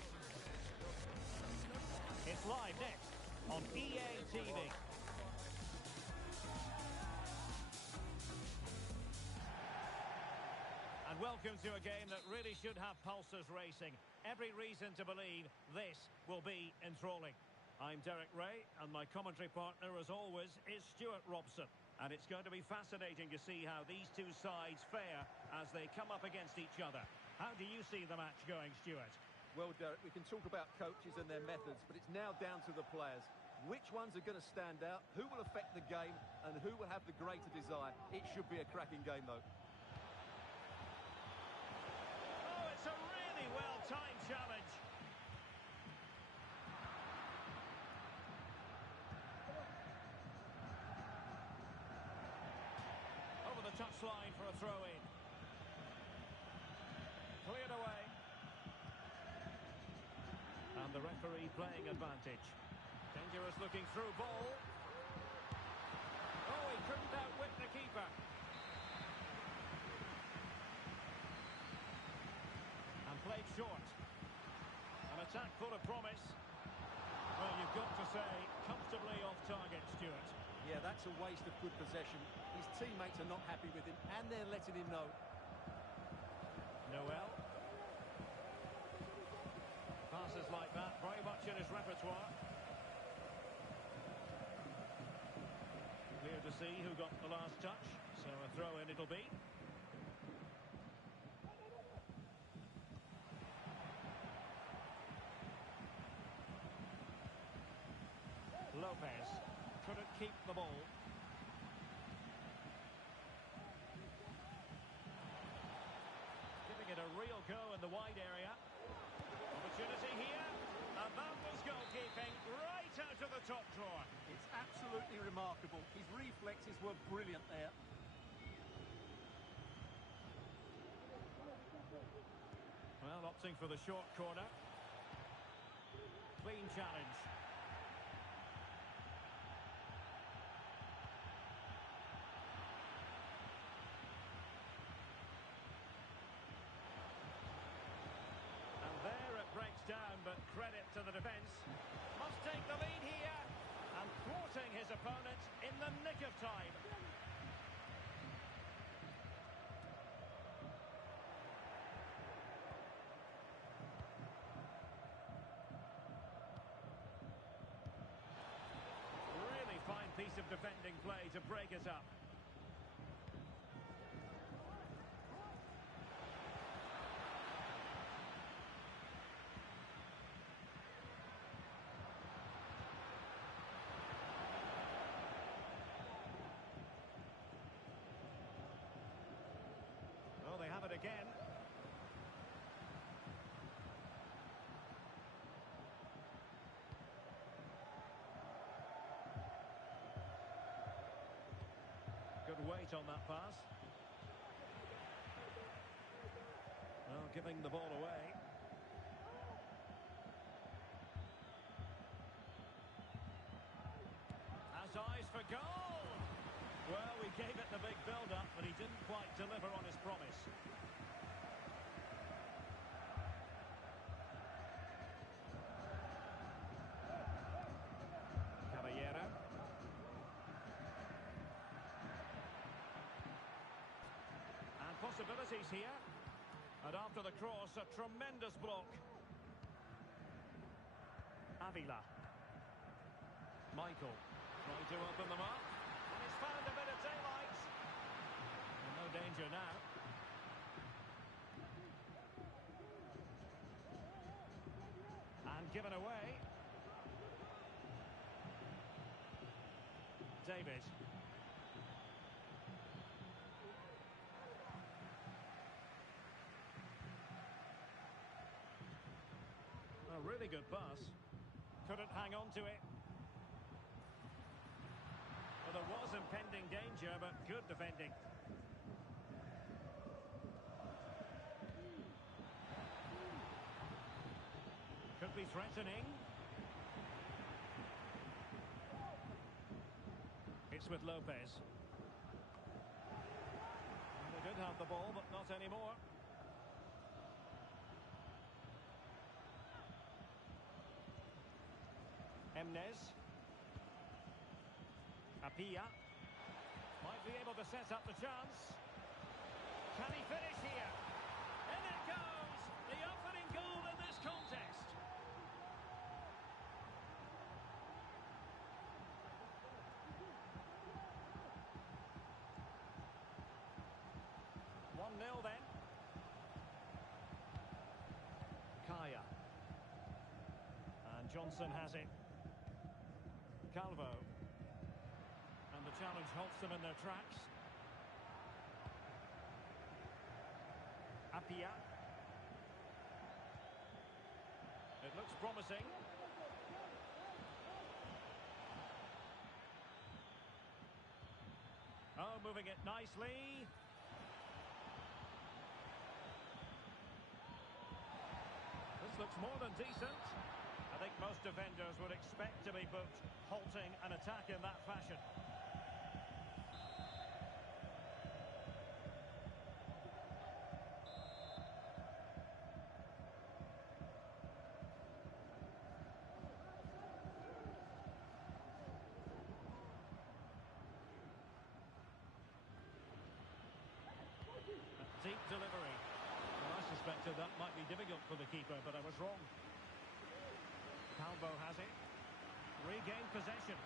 It's live next on EA TV. And welcome to a game that really should have pulses racing. Every reason to believe this will be enthralling. I'm Derek Ray, and my commentary partner, as always, is Stuart Robson. And it's going to be fascinating to see how these two sides fare as they come up against each other. How do you see the match going, Stuart? Well, Derek, we can talk about coaches and their methods, but it's now down to the players. Which ones are going to stand out? Who will affect the game? And who will have the greater desire? It should be a cracking game, though. Oh, it's a really well-timed challenge. Over the touchline for a throw-in. Cleared away. And the referee playing advantage. Dangerous looking through ball. Oh, he couldn't outwit the keeper. And played short. An attack full of promise. Well, you've got to say, comfortably off target, Stuart. Yeah, that's a waste of good possession. His teammates are not happy with him, and they're letting him know. Noel. Passes like that, very much in his repertoire. Clear to see who got the last touch, so a throw-in it'll be. Lopez couldn't keep the ball. Giving it a real go in the wide area. Opportunity here, and that was goalkeeping right out of the top drawer. It's absolutely remarkable. His reflexes were brilliant there. Well, opting for the short corner. Clean challenge. And there it breaks down, but credit to the defence. Must take the lead here. And thwarting his opponent in the nick of time. Really fine piece of defending play to break it up. Well, they have it again. Good weight on that pass. Well, giving the ball away. Has eyes for goal. Well, we gave it the big build-up, but he didn't quite deliver on his promise. Caballero. And possibilities here. And after the cross, a tremendous block. Avila. Michael trying to open them up. And he's found a bit of daylight. And no danger now. And given away. David. A really good pass. Couldn't hang on to it. Well, there was impending danger, but good defending. Could be threatening. It's with Lopez. They did have the ball, but not anymore. Emnes. Apia. Might be able to set up the chance. Can he finish here? In it goes! The opening goal in this contest. Then. Kaya. And Johnson has it. Calvo. And the challenge halts them in their tracks. Apia. It looks promising. Oh, moving it nicely. This looks more than decent. I think most defenders would expect to be booked, halting an attack in that fashion. Deep delivery. Well, I suspected that might be difficult for the keeper, but I was wrong. Calvo has it. Regained possession.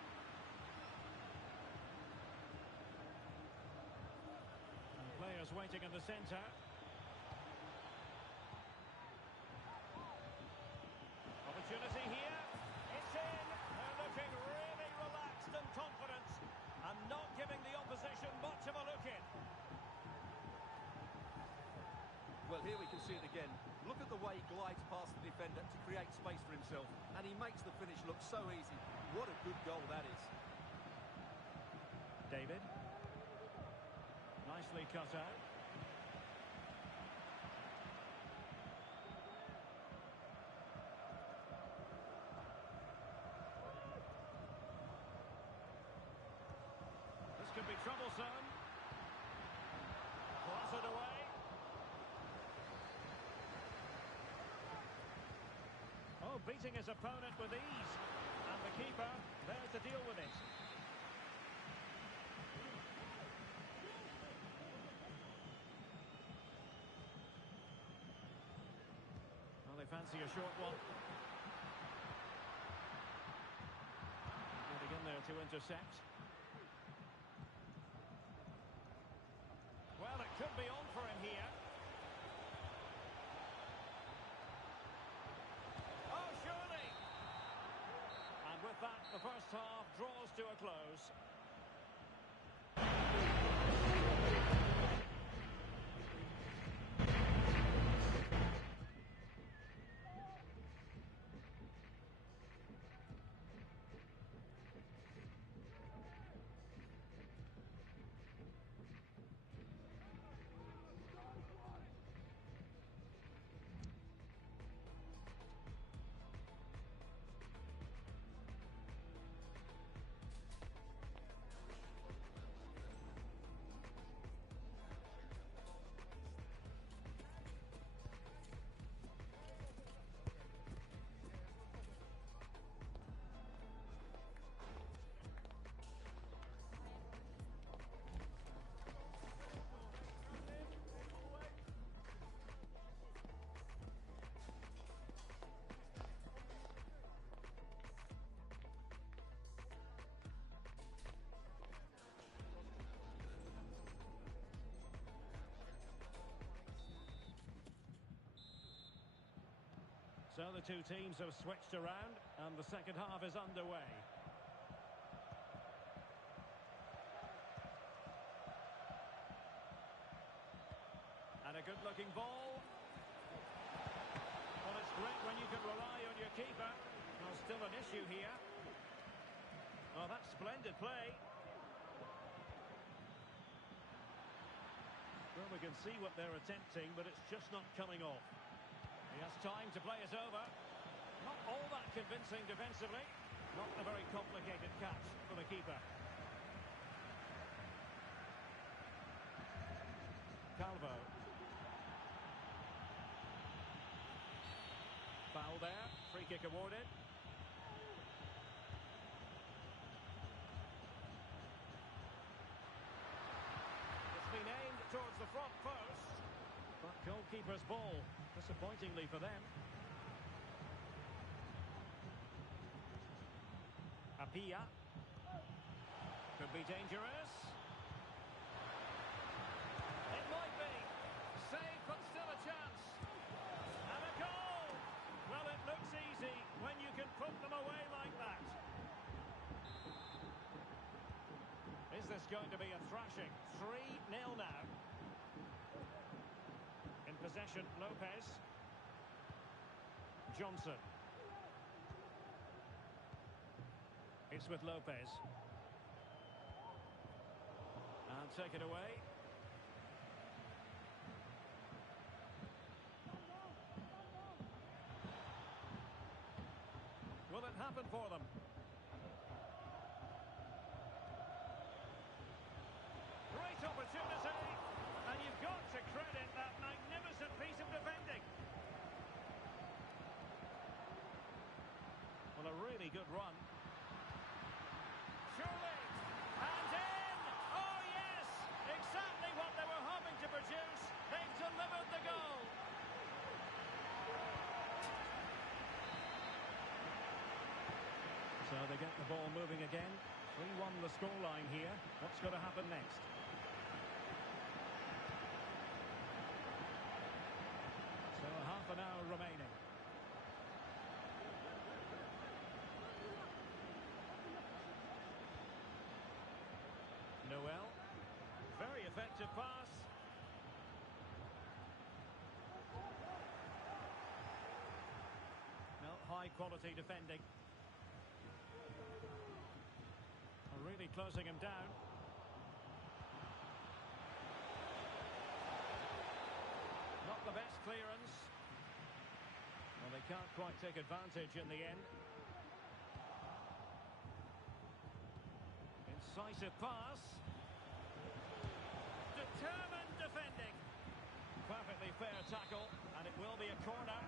And players waiting in the centre. Opportunity here. It's in. They're looking really relaxed and confident and not giving the opposition much of a look in. Well, here we can see it again. Look at the way he glides past the defender to create space for himself, and he makes the finish look so easy. What a good goal that is. David. Nicely cut out. This could be troublesome. Cross it away. Oh, beating his opponent with ease. And the keeper there to deal with it. Well, they fancy a short one. Getting in there to intercept. Well, it could be on for him here. Oh, surely! And with that, the first half draws to a close. So the two teams have switched around and the second half is underway. And a good-looking ball. Well, it's great when you can rely on your keeper. Well, still an issue here. Oh, that's splendid play. Well, we can see what they're attempting, but it's just not coming off. He has time to play it over. Not all that convincing defensively. Not a very complicated catch for the keeper. Calvo. Foul there. Free kick awarded. It's been aimed towards the front post. But goalkeeper's ball, disappointingly for them. Apia. Could be dangerous. It might be. Save, but still a chance. And a goal! Well, it looks easy when you can put them away like that. this going to be a thrashing? 3-0 now. In possession, Lopez. Johnson. It's with Lopez. And take it away. Will it happen for them? Great opportunity, and you've got to credit that magnificent piece of defending. Well, a really good run. Surely, and in! Oh yes! Exactly what they were hoping to produce. They've delivered the goal. So they get the ball moving again. 3-1 the scoreline here. What's going to happen next? So half an hour remaining. Noel. Very effective pass. No, high quality defending. Really closing him down. Not the best clearance. Well, they can't quite take advantage in the end. Incisive pass. Determined defending. Perfectly fair tackle, and it will be a corner.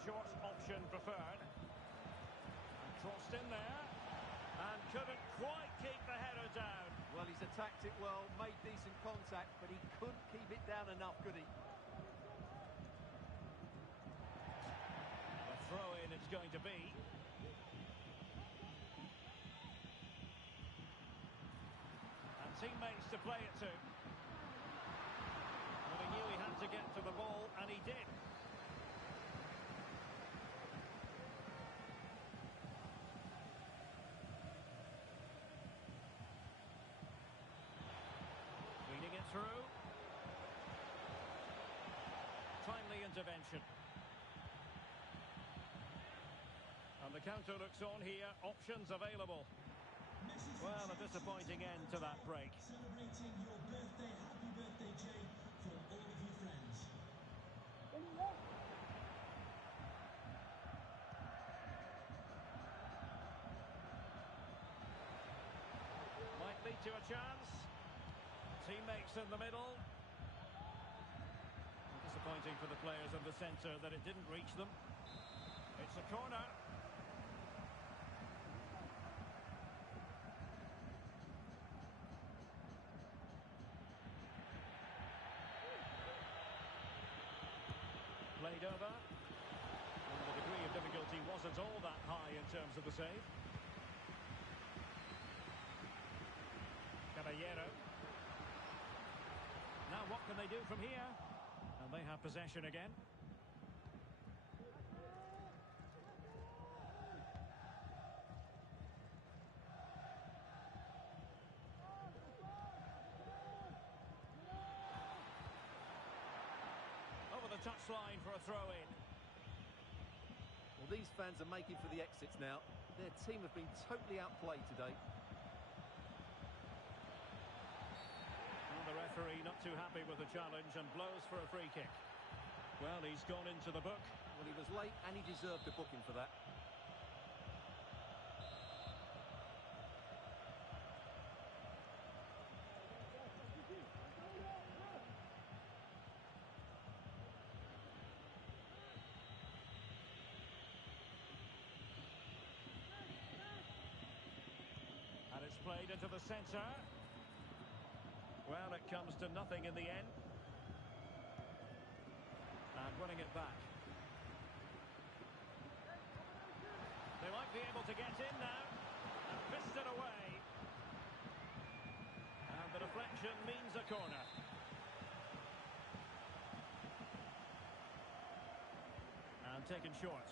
Short option preferred. And crossed in there. And couldn't quite keep the header down. Well, he's attacked it well, made decent contact, but he couldn't keep it down enough, could he? The throw-in it's going to be. And teammates to play it to. Well, he knew he had to get to the ball, and he did. Through. Timely intervention. And the counter looks on here. Options available. Well, a disappointing end to that break. Celebrating your birthday. Happy birthday, Jay, from all of your friends. Might lead to a chance. Teammates in the middle. Disappointing for the players of the centre that it didn't reach them. It's a corner. Played over. And the degree of difficulty wasn't all that high in terms of the save. Caballero. Now what can they do from here? And they have possession again. Over the touchline for a throw-in. Well, these fans are making for the exits now. Their team have been totally outplayed today. The referee not too happy with the challenge and blows for a free kick. Well, he's gone into the book. Well, he was late and he deserved a booking for that. And it's played into the centre. Well, it comes to nothing in the end. And winning it back. They might be able to get in now. And fist it away. And the deflection means a corner. And taken short.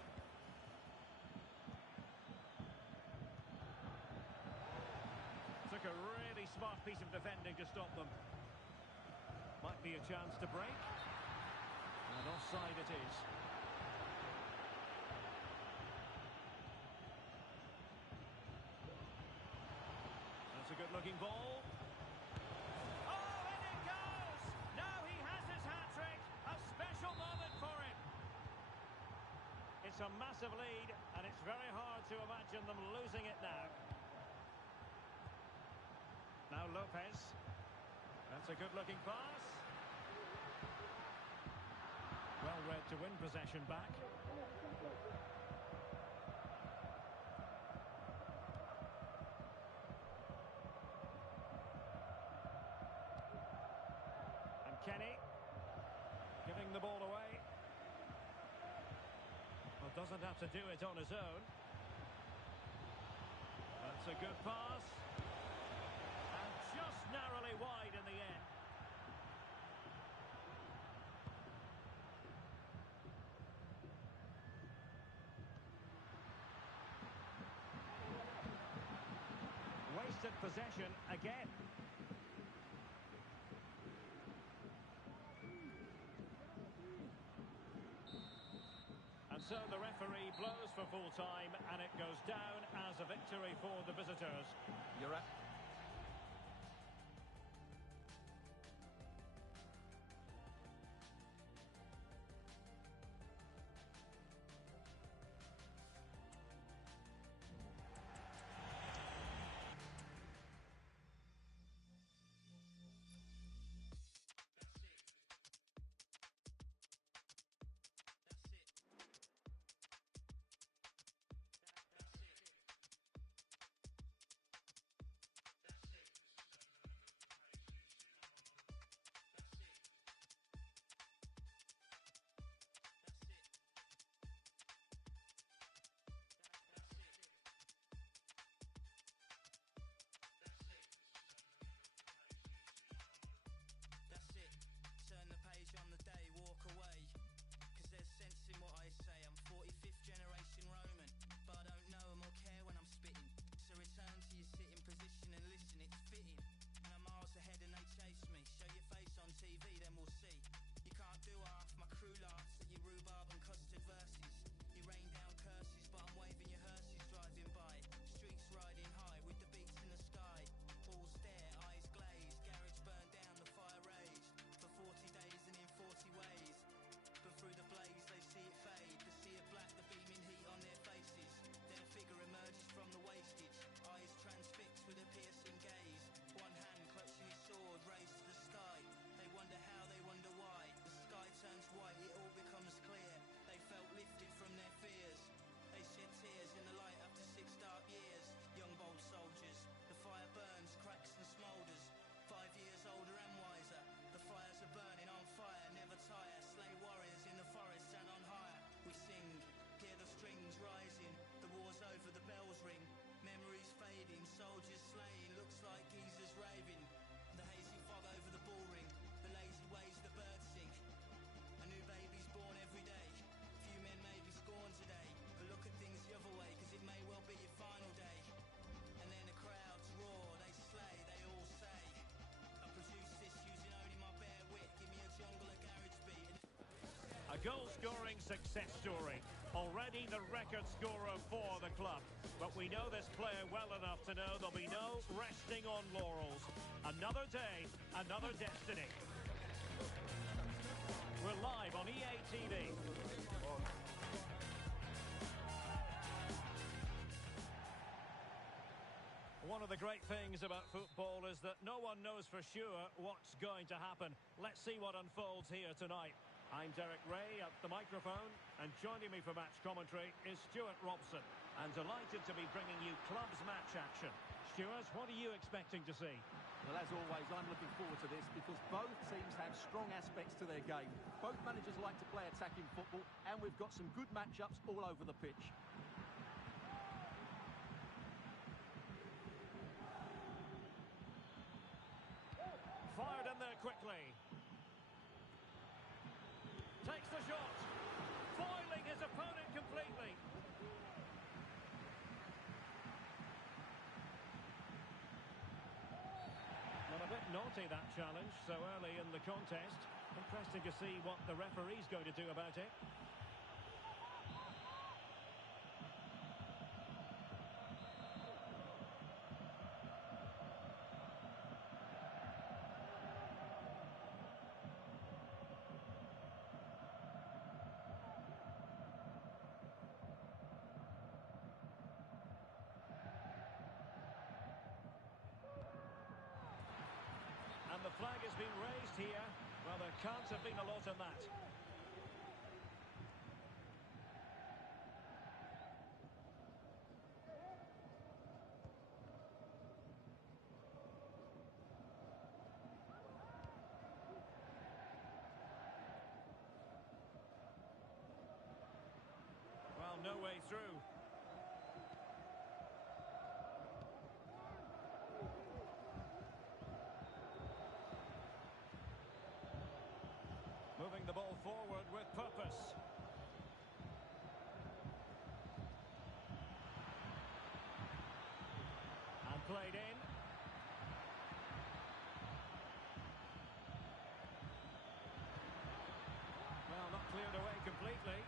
smart piece of defending to stop them. Might be a chance to break. And offside it is. That's a good-looking ball. Oh, and it goes! Now he has his hat-trick. A special moment for him. It's a massive lead, and it's very hard to imagine them losing it now. Now Lopez. That's a good-looking pass. Well read to win possession back. And Kenny giving the ball away. Well, doesn't have to do it on his own. That's a good pass. And just narrowly wide in the end. Wasted possession again. And so the referee blows for full time, and it goes down as a victory for the visitors. You're at... A goal-scoring success story. Already the record scorer for the club. But we know this player well enough to know there'll be no resting on laurels. Another day, another destiny. We're live on EA TV. One of the great things about football is that no one knows for sure what's going to happen. Let's see what unfolds here tonight. I'm Derek Ray at the microphone, and joining me for match commentary is Stuart Robson. And delighted to be bringing you clubs match action. Stuart, what are you expecting to see? Well, as always, I'm looking forward to this because both teams have strong aspects to their game. Both managers like to play attacking football, and we've got some good matchups all over the pitch. Fired in there quickly. Takes the shot. Foiling his opponent completely. naughty, that challenge, so early in the contest. Interesting to see what the referee's going to do about it. And the flag has been raised here. Well, there can't have been a lot in that. Well, no way through. Moving the ball forward with purpose. And played in. Well, not cleared away completely.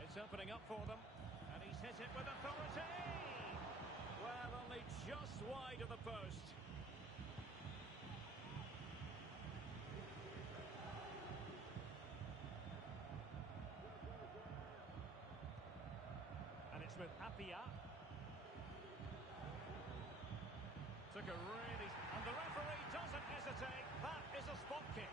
It's opening up for them. And he's hit it with authority. Well, only just wide of the post. With Apia. Took a really... And the referee doesn't hesitate. That is a spot kick.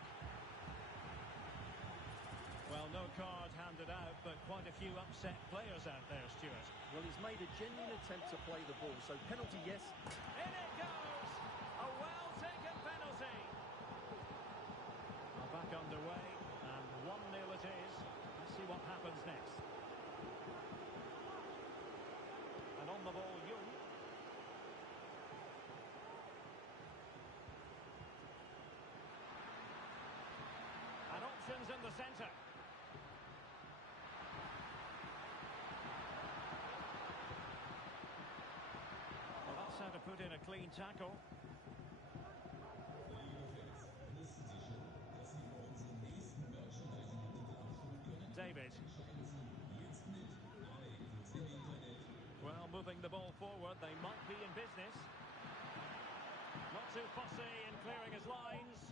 Well, no card handed out, but quite a few upset players out there, Stuart. Well, he's made a genuine attempt to play the ball, so penalty, yes. In it goes! A well-taken penalty. Well, back underway, and 1-0 it is. Let's see what happens next. And on the ball, Jung. And options in the centre. Well, that's how to put in a clean tackle. David. Well, moving the ball forward, they might be in business. Not too fussy in clearing his lines.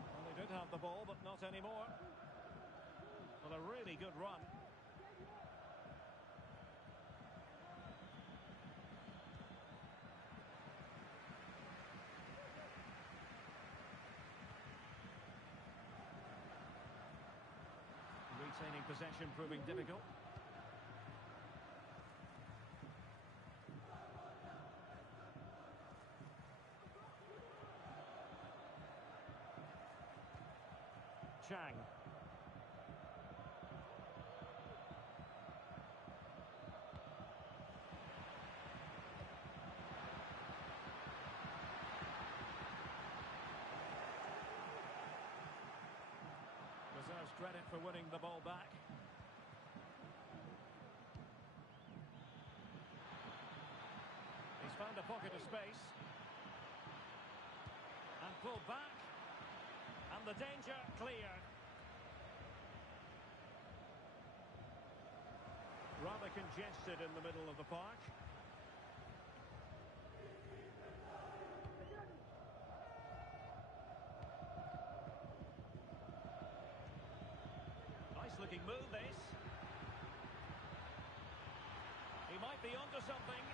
Well, they did have the ball, but not anymore. Well, a really good run. Retaining possession proving difficult. Chang. Deserves credit for winning the ball back. He's found a pocket of space. And pulled back. And the danger cleared. Rather congested in the middle of the park. Nice looking move, this. He might be onto something.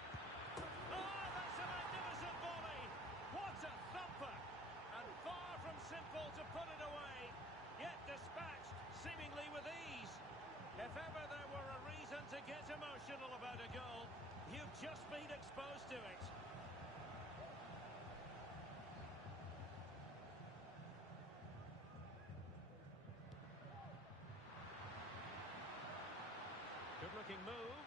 Oh, that's a magnificent volley! What a thumper! And far from simple to put it away, yet dispatched seemingly with ease. If ever there were a reason to get emotional about a goal, you've just been exposed to it. Good-looking move.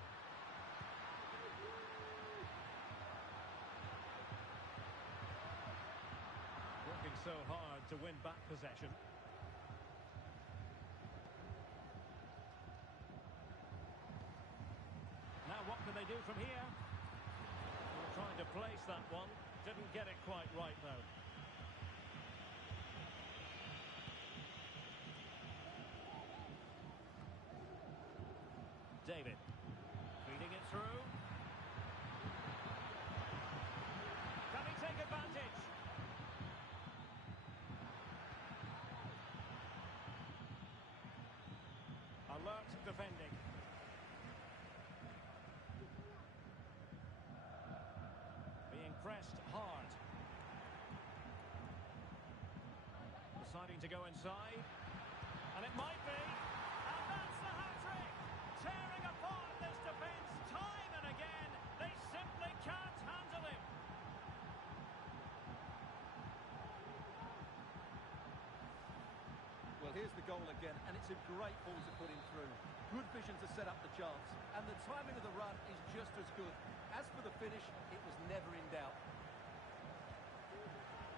Working so hard to win back possession. Now what can they do from here? We'll try that one. Didn't get it quite right, though. David. Feeding it through. Can he take advantage? Alert defending. Being pressed hard. Deciding to go inside. And it might be. And that's the hat-trick! Tearing apart this defence time and again. They simply can't handle him. Well, here's the goal again, and it's a great ball to put him through. Good vision to set up the chance, and the timing of the run is just as good. As for the finish, it was never in doubt.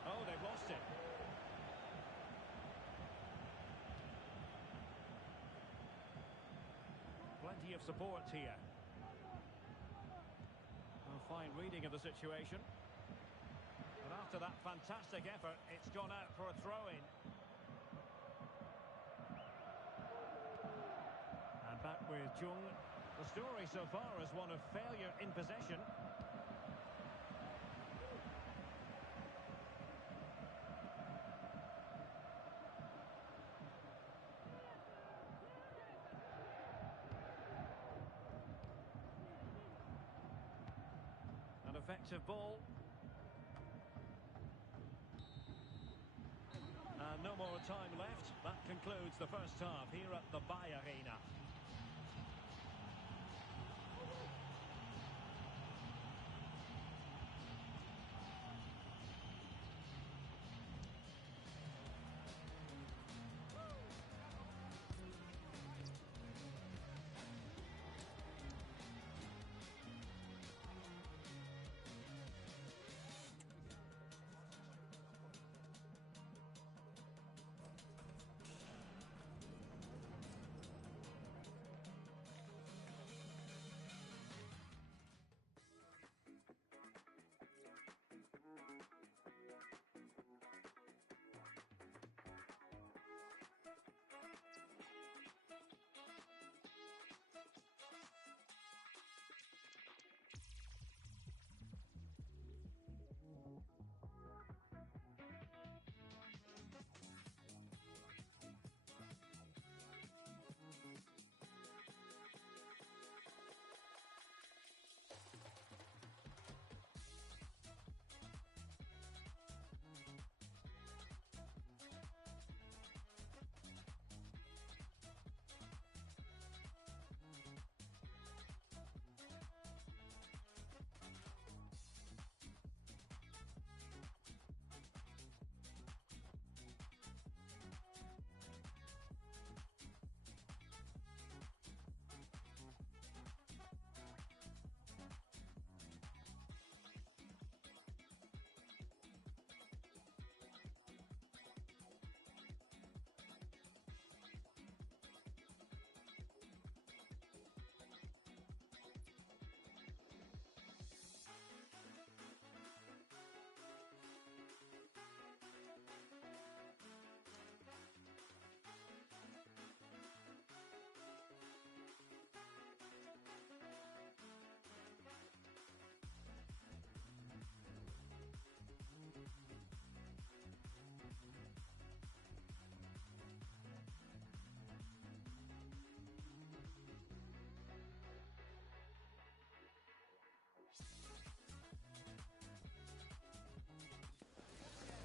Oh, they've lost it. Plenty of support here. A fine reading of the situation. But after that fantastic effort, it's gone out for a throw-in. And back with Jung. The story so far is one of failure in possession. An effective ball. And no more time left. That concludes the first half here at the Bay Arena.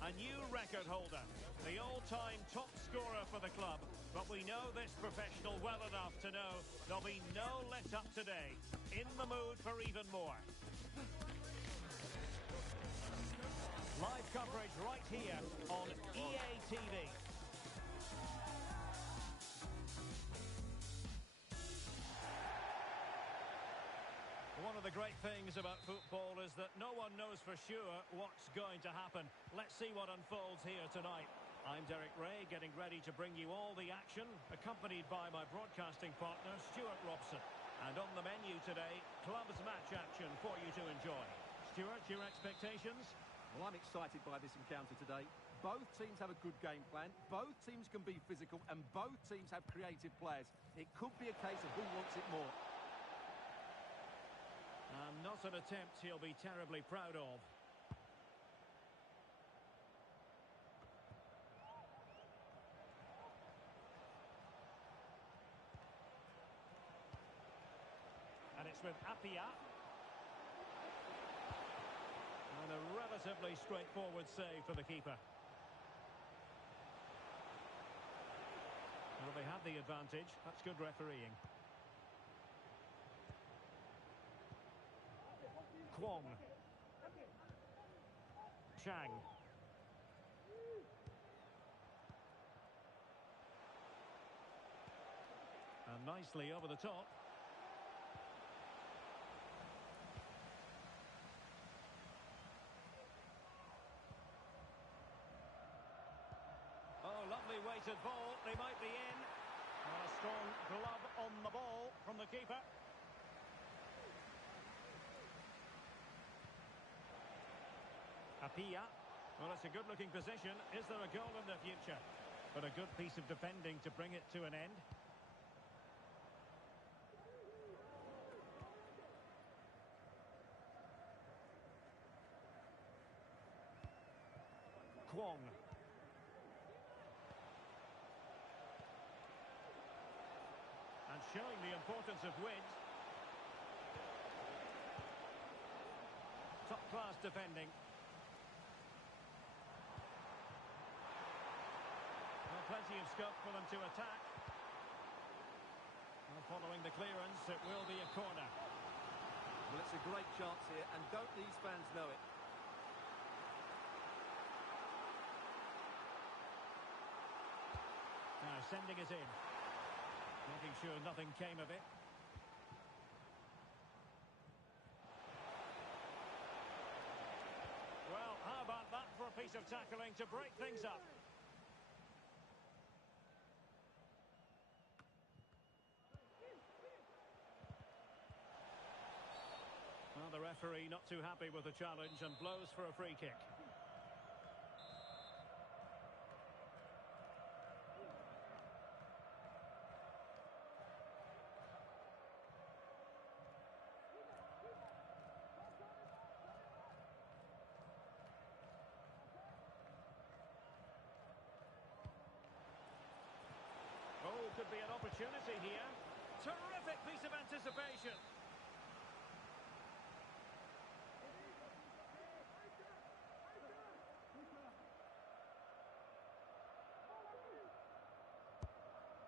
A new record holder, the all-time top scorer for the club. But we know this professional well enough to know there'll be no let-up today. In the mood for even more. Live coverage right here on EA TV. One of the great things about football is that no one knows for sure what's going to happen. Let's see what unfolds here tonight. I'm Derek Ray, getting ready to bring you all the action, accompanied by my broadcasting partner, Stuart Robson. And on the menu today, clubs match action for you to enjoy. Stuart. Stuart, your expectations? Well, I'm excited by this encounter today. Both teams have a good game plan, both teams can be physical, and both teams have creative players. It could be a case of who wants it more. And not an attempt he'll be terribly proud of. And it's with Apia. And a relatively straightforward save for the keeper. Well, they have the advantage. That's good refereeing. Kwong. Chang. And nicely over the top. Oh, lovely weighted ball. They might be in. And a strong glove on the ball from the keeper. Apia. Well, it's a good-looking position. Is there a goal in the future? But a good piece of defending to bring it to an end. Kwong. And showing the importance of width. Top-class defending. Well, plenty of scope for them to attack. Well, following the clearance, it will be a corner. Well, it's a great chance here, and don't these fans know it? Now sending it in. Making sure nothing came of it. Well, how about that for a piece of tackling to break things up? Well, the referee not too happy with the challenge and blows for a free kick. Oh, could be an opportunity here. Terrific piece of anticipation.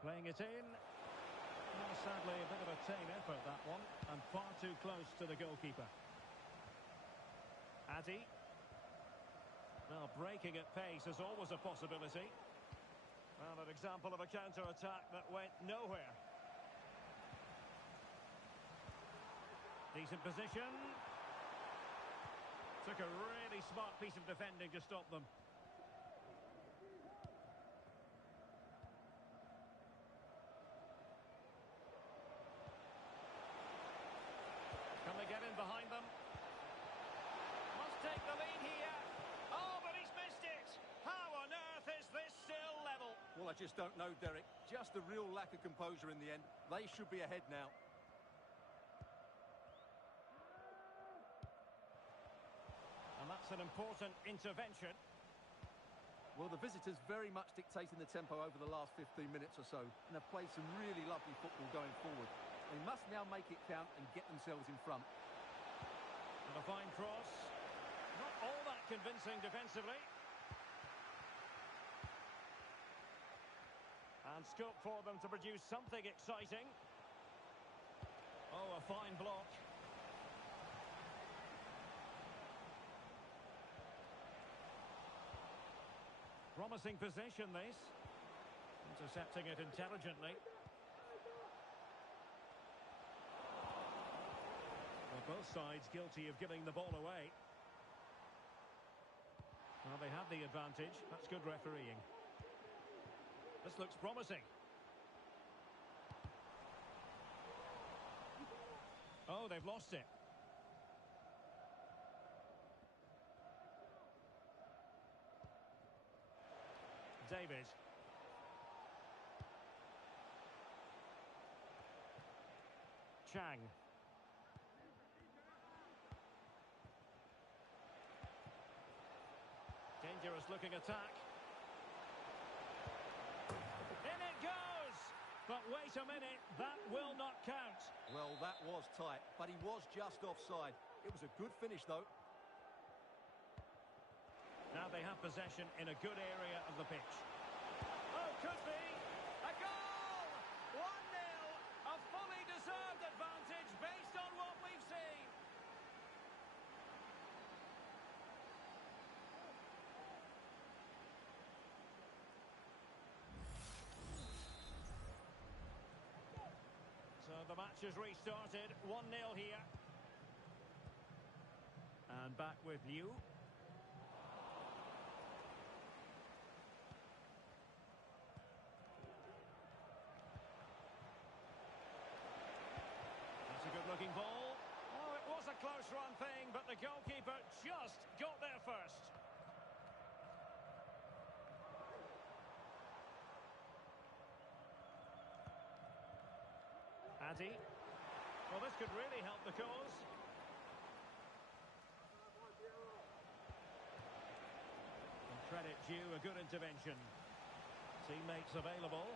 Playing it in. Well, sadly, a bit of a tame effort, that one. And far too close to the goalkeeper. Addy. Well, breaking at pace is always a possibility. Well, an example of a counter-attack that went nowhere. Decent position. Took a really smart piece of defending to stop them. Can they get in behind them? Must take the lead here. Oh, but he's missed it. How on earth is this still level? Well, I just don't know, Derek. Just a real lack of composure in the end. They should be ahead now. And that's an important intervention. Well, the visitors very much dictating the tempo over the last 15 minutes or so, and have played some really lovely football going forward. They must now make it count and get themselves in front. And a fine cross. Not all that convincing defensively. And scope for them to produce something exciting. Oh, a fine block. Promising possession, this. Intercepting it intelligently. Well, both sides guilty of giving the ball away. Well, they have the advantage. That's good refereeing. This looks promising. Oh, they've lost it. David. Chang. Dangerous looking attack. In it goes! But wait a minute, that will not count. Well, that was tight, but he was just offside. It was a good finish, though. Now they have possession in a good area of the pitch. Oh, could be! A goal! 1-0! A fully deserved advantage based on what we've seen. So the match has restarted. 1-0 here. And back with Liu. That's a good-looking ball. Oh, it was a close run thing, but the goalkeeper just got there first. Addy. Well, this could really help the cause. And credit due, a good intervention. Teammates available.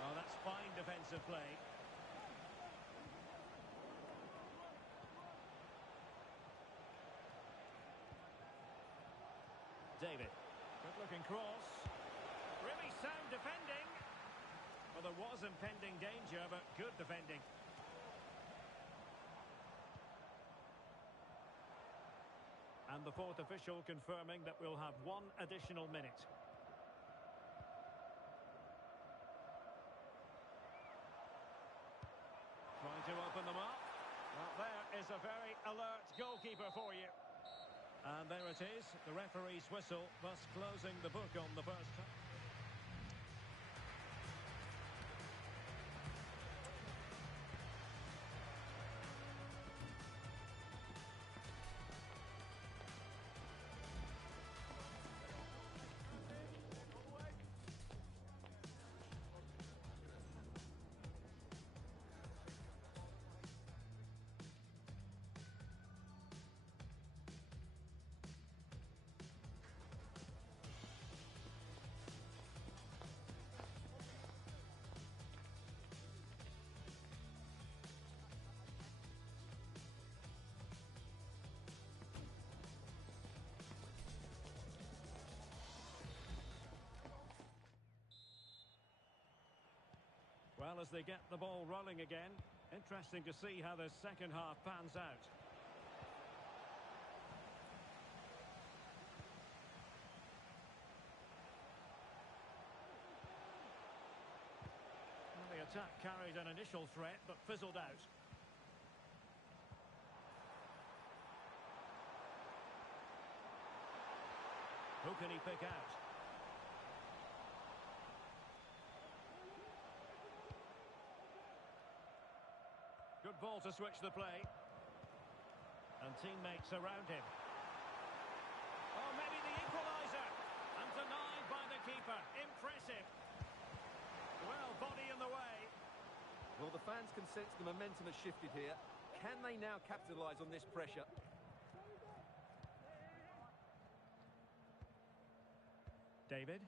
Oh, that's fine defensive play. David. Good looking cross. Really sound defending. Well, there was impending danger, but good defending. And the fourth official confirming that we'll have one additional minute. Trying to open them up. Well, there is a very alert goalkeeper for you. And there it is, the referee's whistle, thus closing the book on the first half. Well, as they get the ball rolling again, interesting to see how the second half pans out. Well, the attack carried an initial threat, but fizzled out. Who can he pick out? Good ball to switch the play. And teammates around him. Oh, maybe the equaliser. And denied by the keeper. Impressive. Well, body in the way. Well, the fans can sense the momentum has shifted here. Can they now capitalise on this pressure? David.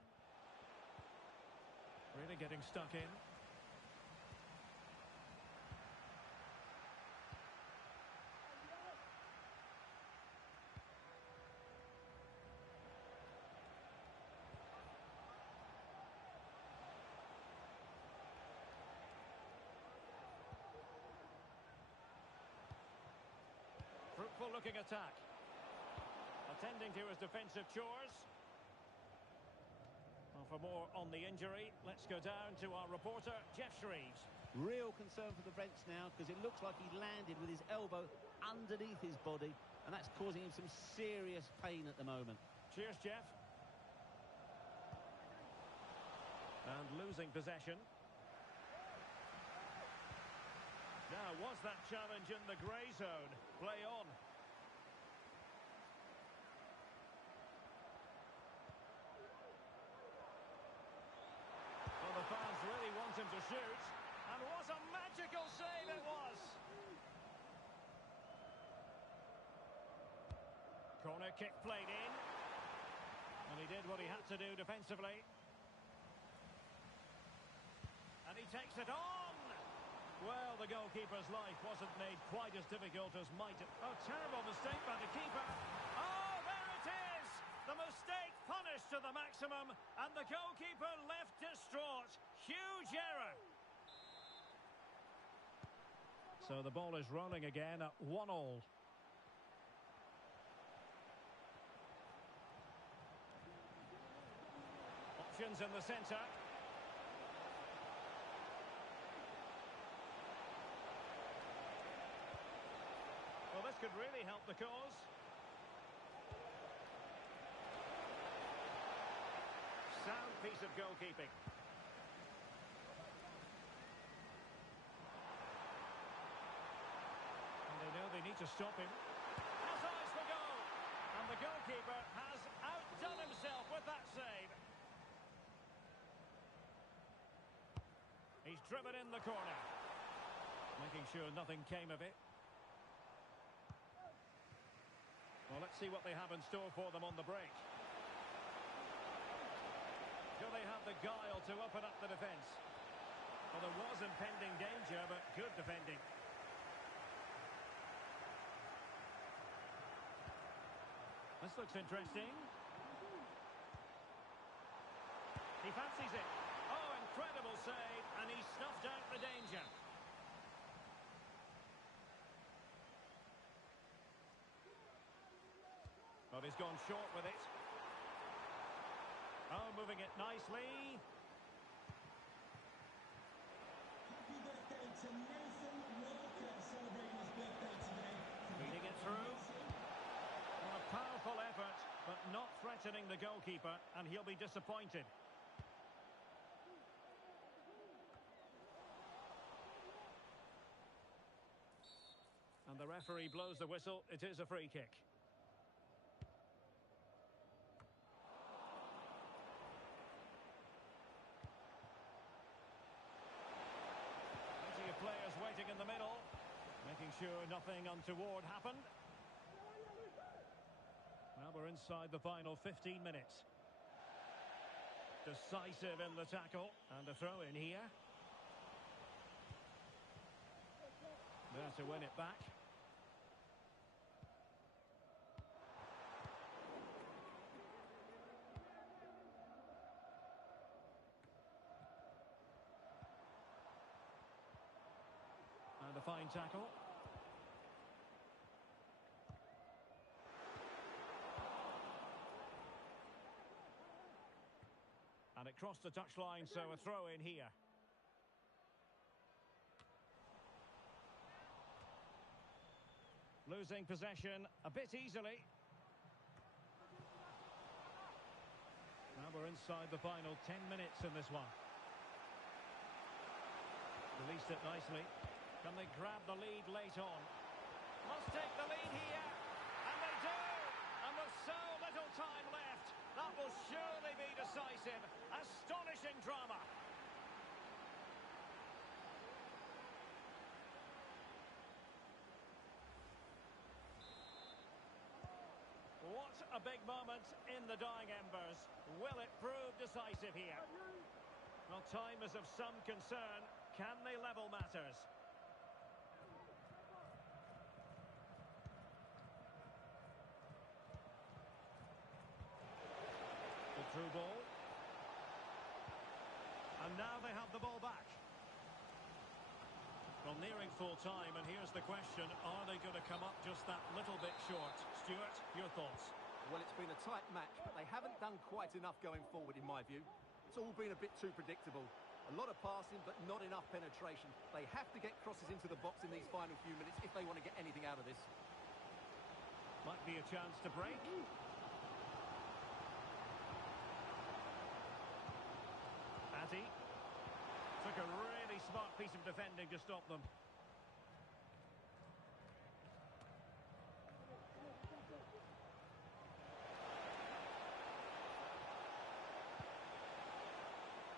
Really getting stuck in. Fruitful looking attack. Attending to his defensive chores. Well, for more on the injury, let's go down to our reporter, Jeff Shreves. Real concern for the Brents now, because it looks like he landed with his elbow underneath his body, and that's causing him some serious pain at the moment. Cheers, Jeff. And losing possession. Now, was that challenge in the grey zone? Play on. shoot. And what a magical save it was! Corner kick played in. And he did what he had to do defensively. And he takes it on! Well, the goalkeeper's life wasn't made quite as difficult as might have... Oh, terrible mistake by the keeper. Oh, there it is! The mistake punished to the maximum, and the goalkeeper left distraught. Huge error. So the ball is rolling again at 1-1. Options in the centre. Well, this could really help the cause. Sound piece of goalkeeping. And they know they need to stop him. Has eyes for goal. And the goalkeeper has outdone himself with that save. He's driven in the corner. Making sure nothing came of it. Well, let's see what they have in store for them on the break. Do they have the guile to open up the defence? Well, there was impending danger, but good defending. This looks interesting. He fancies it. Oh, incredible save, and he snuffed out the danger. But he's gone short with it. Oh, moving it nicely. Happy birthday to Nathan Walker, celebrating his birthday today. Feeding it through. Well, a powerful effort, but not threatening the goalkeeper, and he'll be disappointed. And the referee blows the whistle. It is a free kick. Plenty of players waiting in the middle, making sure nothing untoward happened. Well, we're inside the final 15 minutes. Decisive in the tackle, and a throw in here. There to win it back. And a fine tackle. And it crossed the touchline, so a throw in here. Losing possession a bit easily. Now we're inside the final 10 minutes in this one. Released it nicely. Can they grab the lead late on? Must take the lead here. And they do! And with so little time left, that will surely be decisive. Astonishing drama. What a big moment in the dying embers. Will it prove decisive here? Well, time is of some concern. Can they level matters? The through ball. And now they have the ball back. Well, nearing full time, and here's the question, are they going to come up just that little bit short? Stuart, your thoughts? Well, it's been a tight match, but they haven't done quite enough going forward, in my view. It's all been a bit too predictable. A lot of passing, but not enough penetration. They have to get crosses into the box in these final few minutes if they want to get anything out of this. Might be a chance to break. Addy took a really smart piece of defending to stop them.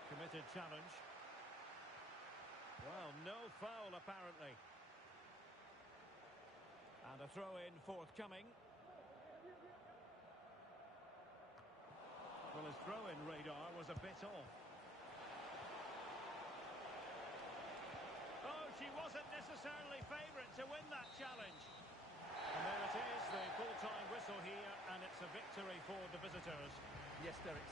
Committed challenge. Well, no foul apparently. And a throw-in forthcoming. Well, his throw-in radar was a bit off. Oh, she wasn't necessarily favourite to win that challenge. And there it is, the full-time whistle here, and it's a victory for the visitors. Yes, Derek.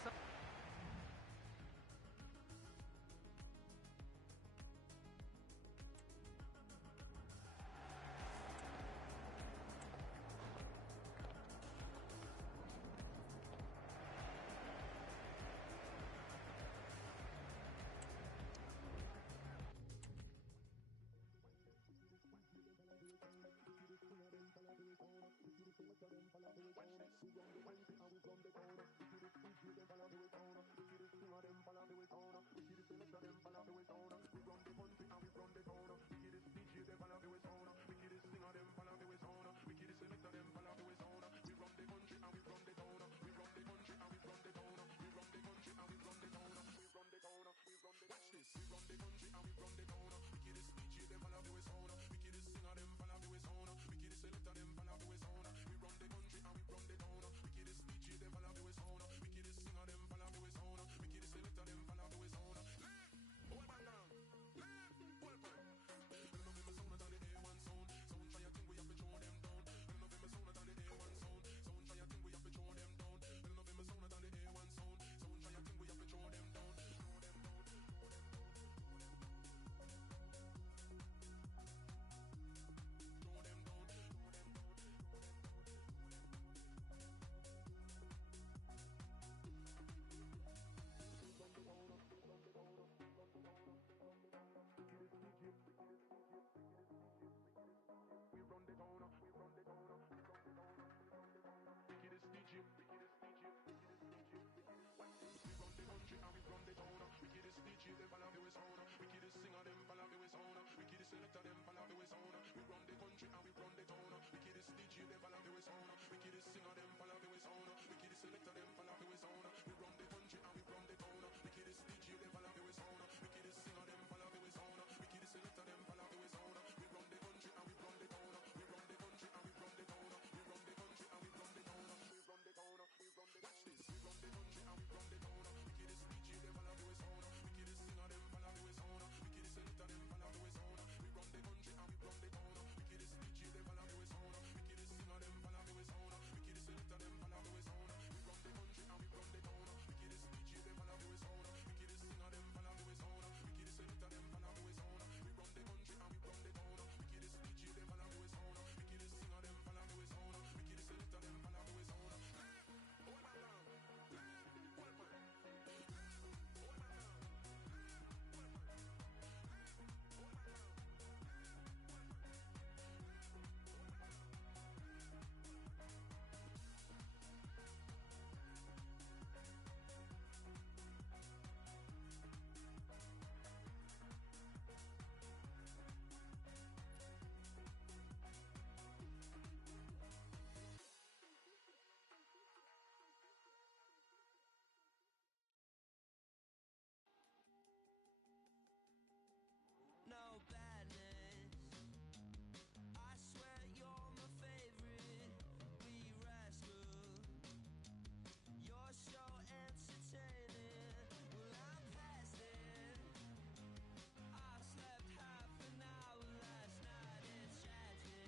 No badness. I swear you're my favorite. We rascal. You're so entertaining. Well, I'm past it. I slept half an hour last night. It's tragic.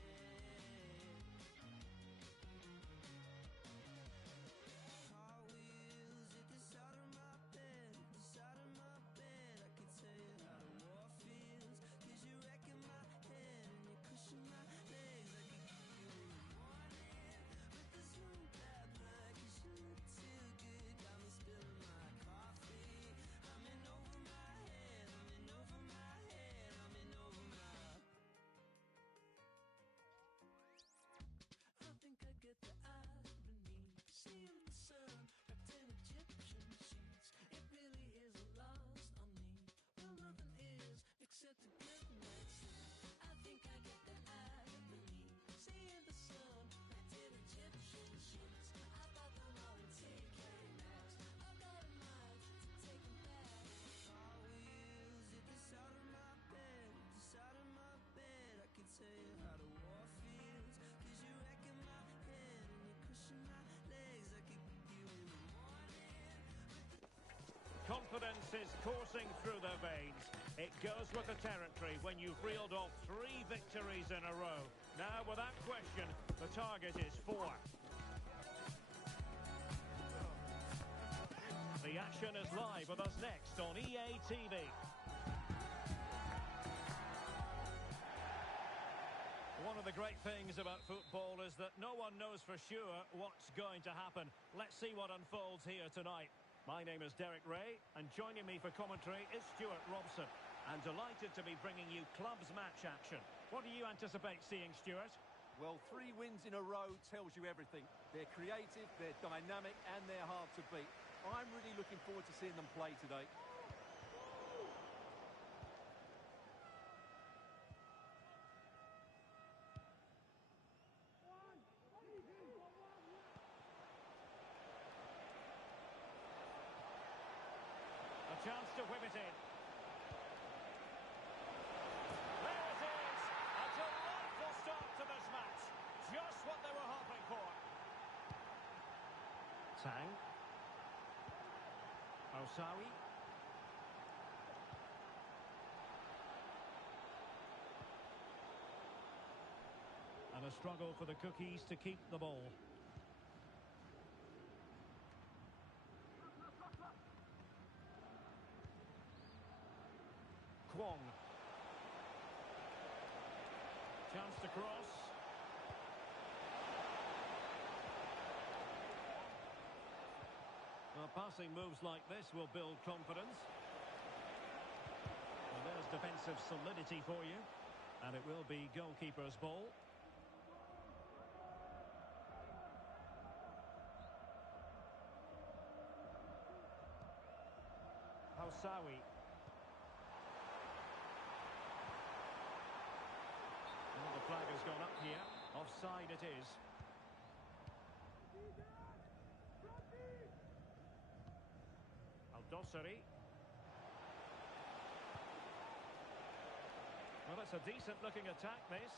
Hot wheels at the side of my bed. The side of my bed. I can tell you how the war feels. 'Cause you're wrecking my head and you're pushing my legs. I could kill you in the morning with this room bad blood. 'Cause you look too good. Got me spilling my coffee. I'm in over my head. I'm in over my head. I'm in over my. I think I get the irony. Seeing the sun wrapped in Egyptian sheets. It really is a loss on me. Well, nothing is except a good night's sleep. I think I get the irony. Seeing the sun wrapped in Egyptian sheets. I thought the law would take care of us. I got a mind to take them back. Car wheels at the side of my bed. is coursing through their veins. It goes with the territory when you've reeled off 3 victories in a row. Now, without question, the target is 4. The action is live with us next on EA TV. One of the great things about football is that no one knows for sure what's going to happen. Let's see what unfolds here tonight. My name is Derek Ray, and joining me for commentary is Stuart Robson. I'm delighted to be bringing you clubs match action. What do you anticipate seeing, Stuart? Well, 3 wins in a row tells you everything. They're creative, they're dynamic, and they're hard to beat. I'm really looking forward to seeing them play today. A chance to whip it in. There it is! A delightful start to this match. Just what they were hoping for. Tang. Osawi. And a struggle for the Cookies to keep the ball. Kwong. Chance to cross. Well, passing moves like this will build confidence. Well, there's defensive solidity for you. And it will be goalkeeper's ball. Hausawi. Well, the flag has gone up here. Offside it is. Al-Dossari. Well, it's a decent-looking attack, this.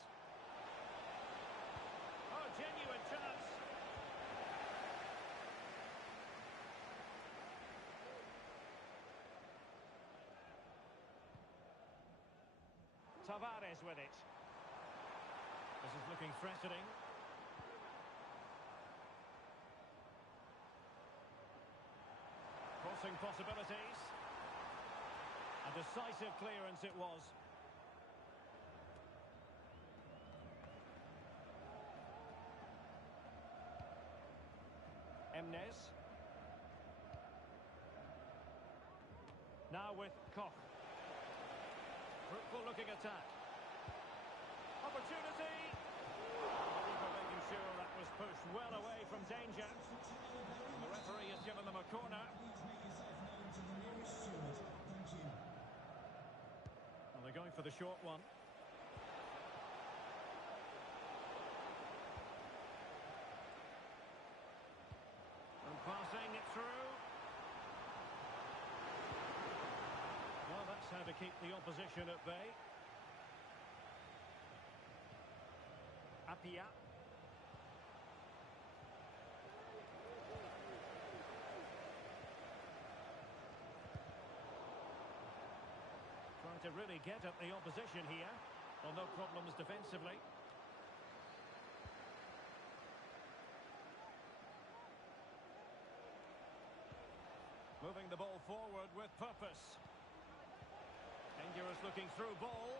Oh, genuine chance. Tavares with it. This is looking threatening. Crossing possibilities. A decisive clearance it was. Emnes. Now with Koch. Fruitful looking attack. Opportunity. Keeper making sure that was pushed well away from danger. And the referee has given them a corner. Well, they're going for the short one. And passing it through. Well, that's how to keep the opposition at bay. Apia. Trying to really get at the opposition here. Well, no problems defensively. Moving the ball forward with purpose. Dangerous looking through ball.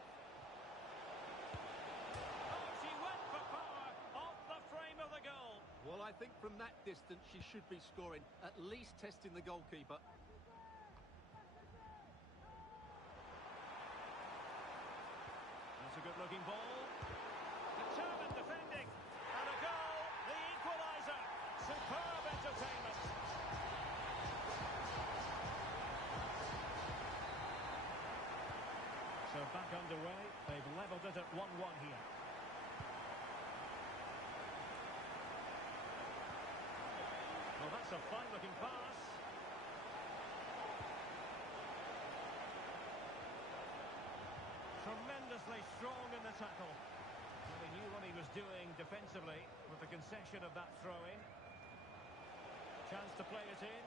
Oh, she went for power off the frame of the goal. Well, I think from that distance she should be scoring, at least testing the goalkeeper. That's a good looking ball. Determined defending. And a goal, the equaliser. Superb entertainment. So back underway. They've levelled it at 1-1 here. Well, that's a fine-looking pass. Tremendously strong in the tackle. Well, he knew what he was doing defensively with the concession of that throw-in. Chance to play it in.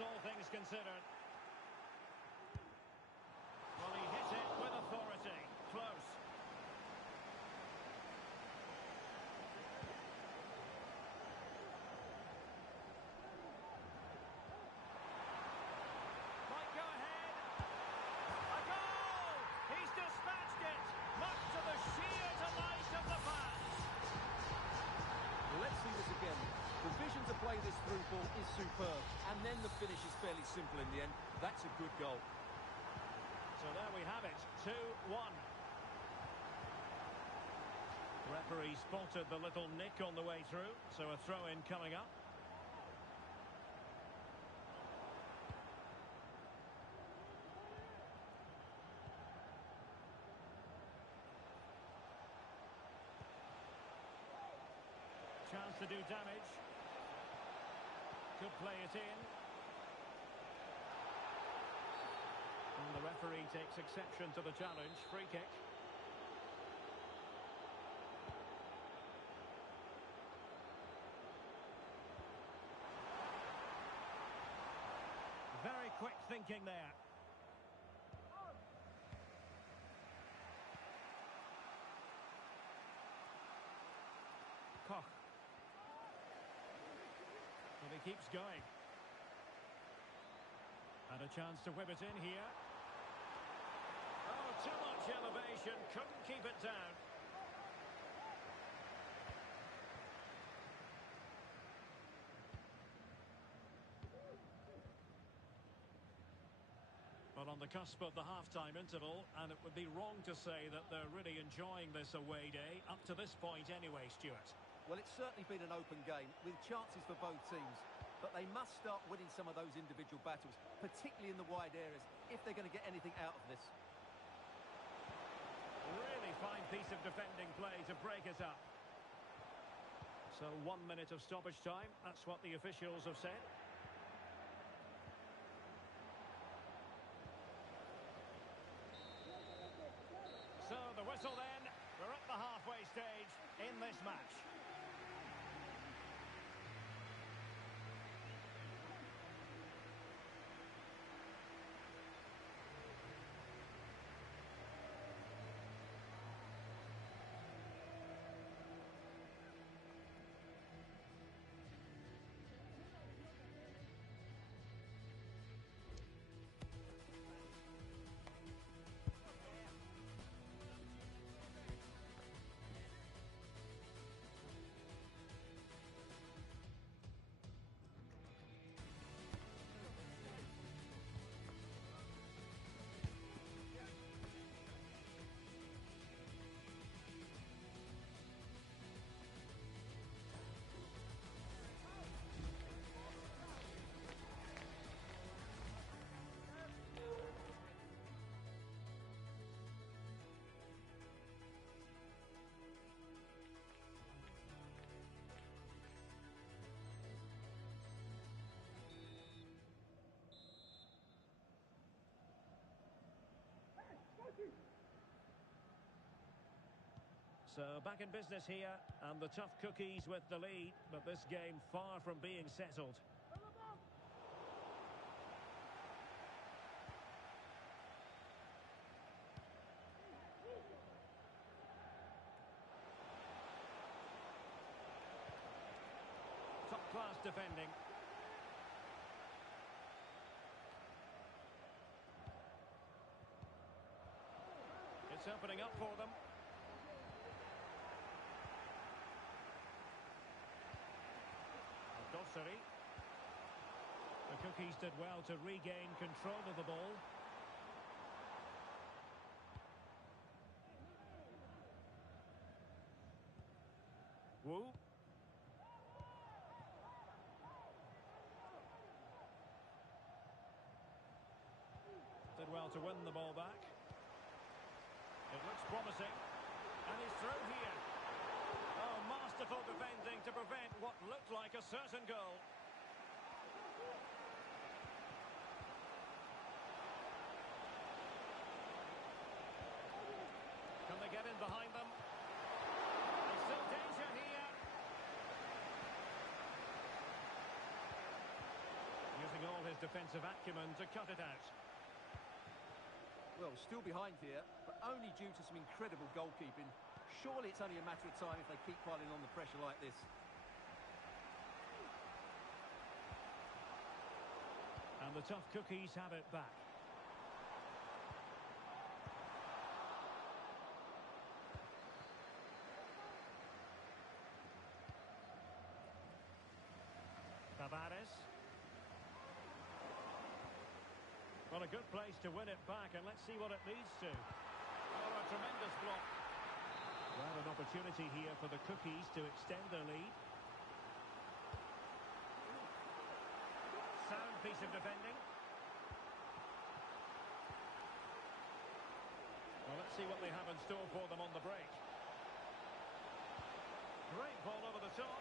all things considered. Well, he hit it with authority. Close. Might go ahead. A goal! He's dispatched it. Much to the sheer delight of the fans. Let's see this again. The vision to play this through ball is superb, and then the finish is fairly simple in the end. That's a good goal. So there we have it, 2-1. Referee spotted the little nick on the way through, so a throw-in coming up. Chance to do damage. Could play it in. And the referee takes exception to the challenge. Free kick. Very quick thinking there. Koch. And he keeps going. And a chance to whip it in here. Oh, too much elevation. Couldn't keep it down. But on the cusp of the half-time interval, and it would be wrong to say that they're really enjoying this away day, up to this point anyway, Stuart. Well, it's certainly been an open game, with chances for both teams. But they must start winning some of those individual battles, particularly in the wide areas, if they're going to get anything out of this. Really fine piece of defending play to break it up. So 1 minute of stoppage time, that's what the officials have said. So the whistle then, we're at the halfway stage in this match. So back in business here, and the tough cookies with the lead, but this game far from being settled. Top-class defending. It's opening up for them. Dosseri. The Cookies did well to regain control of the ball. Wu. Did well to win the ball back. It looks promising. And he's through here. Oh, masterful defending to prevent what looked like a certain goal. Can they get in behind them? There's still danger here. Using all his defensive acumen to cut it out. Well, still behind here, but only due to some incredible goalkeeping. Surely it's only a matter of time if they keep piling on the pressure like this. And the tough cookies have it back. Tavares. Well, a good place to win it back, and let's see what it leads to. Oh, a tremendous block. Well, an opportunity here for the cookies to extend their lead. Sound piece of defending. Well, let's see what they have in store for them on the break. Great ball over the top.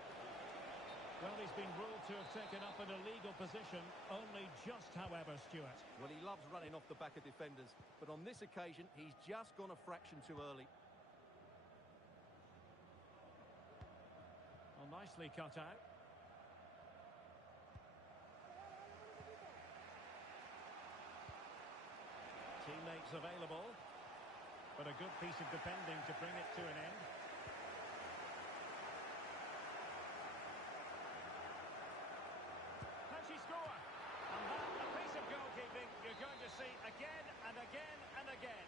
Well, he's been ruled to have taken up an illegal position, only just, however, Stuart. Well, he loves running off the back of defenders, but on this occasion, he's just gone a fraction too early. Well, nicely cut out. Teammates available, but a good piece of defending to bring it to an end. Can she score? And that, a piece of goalkeeping you're going to see again and again and again.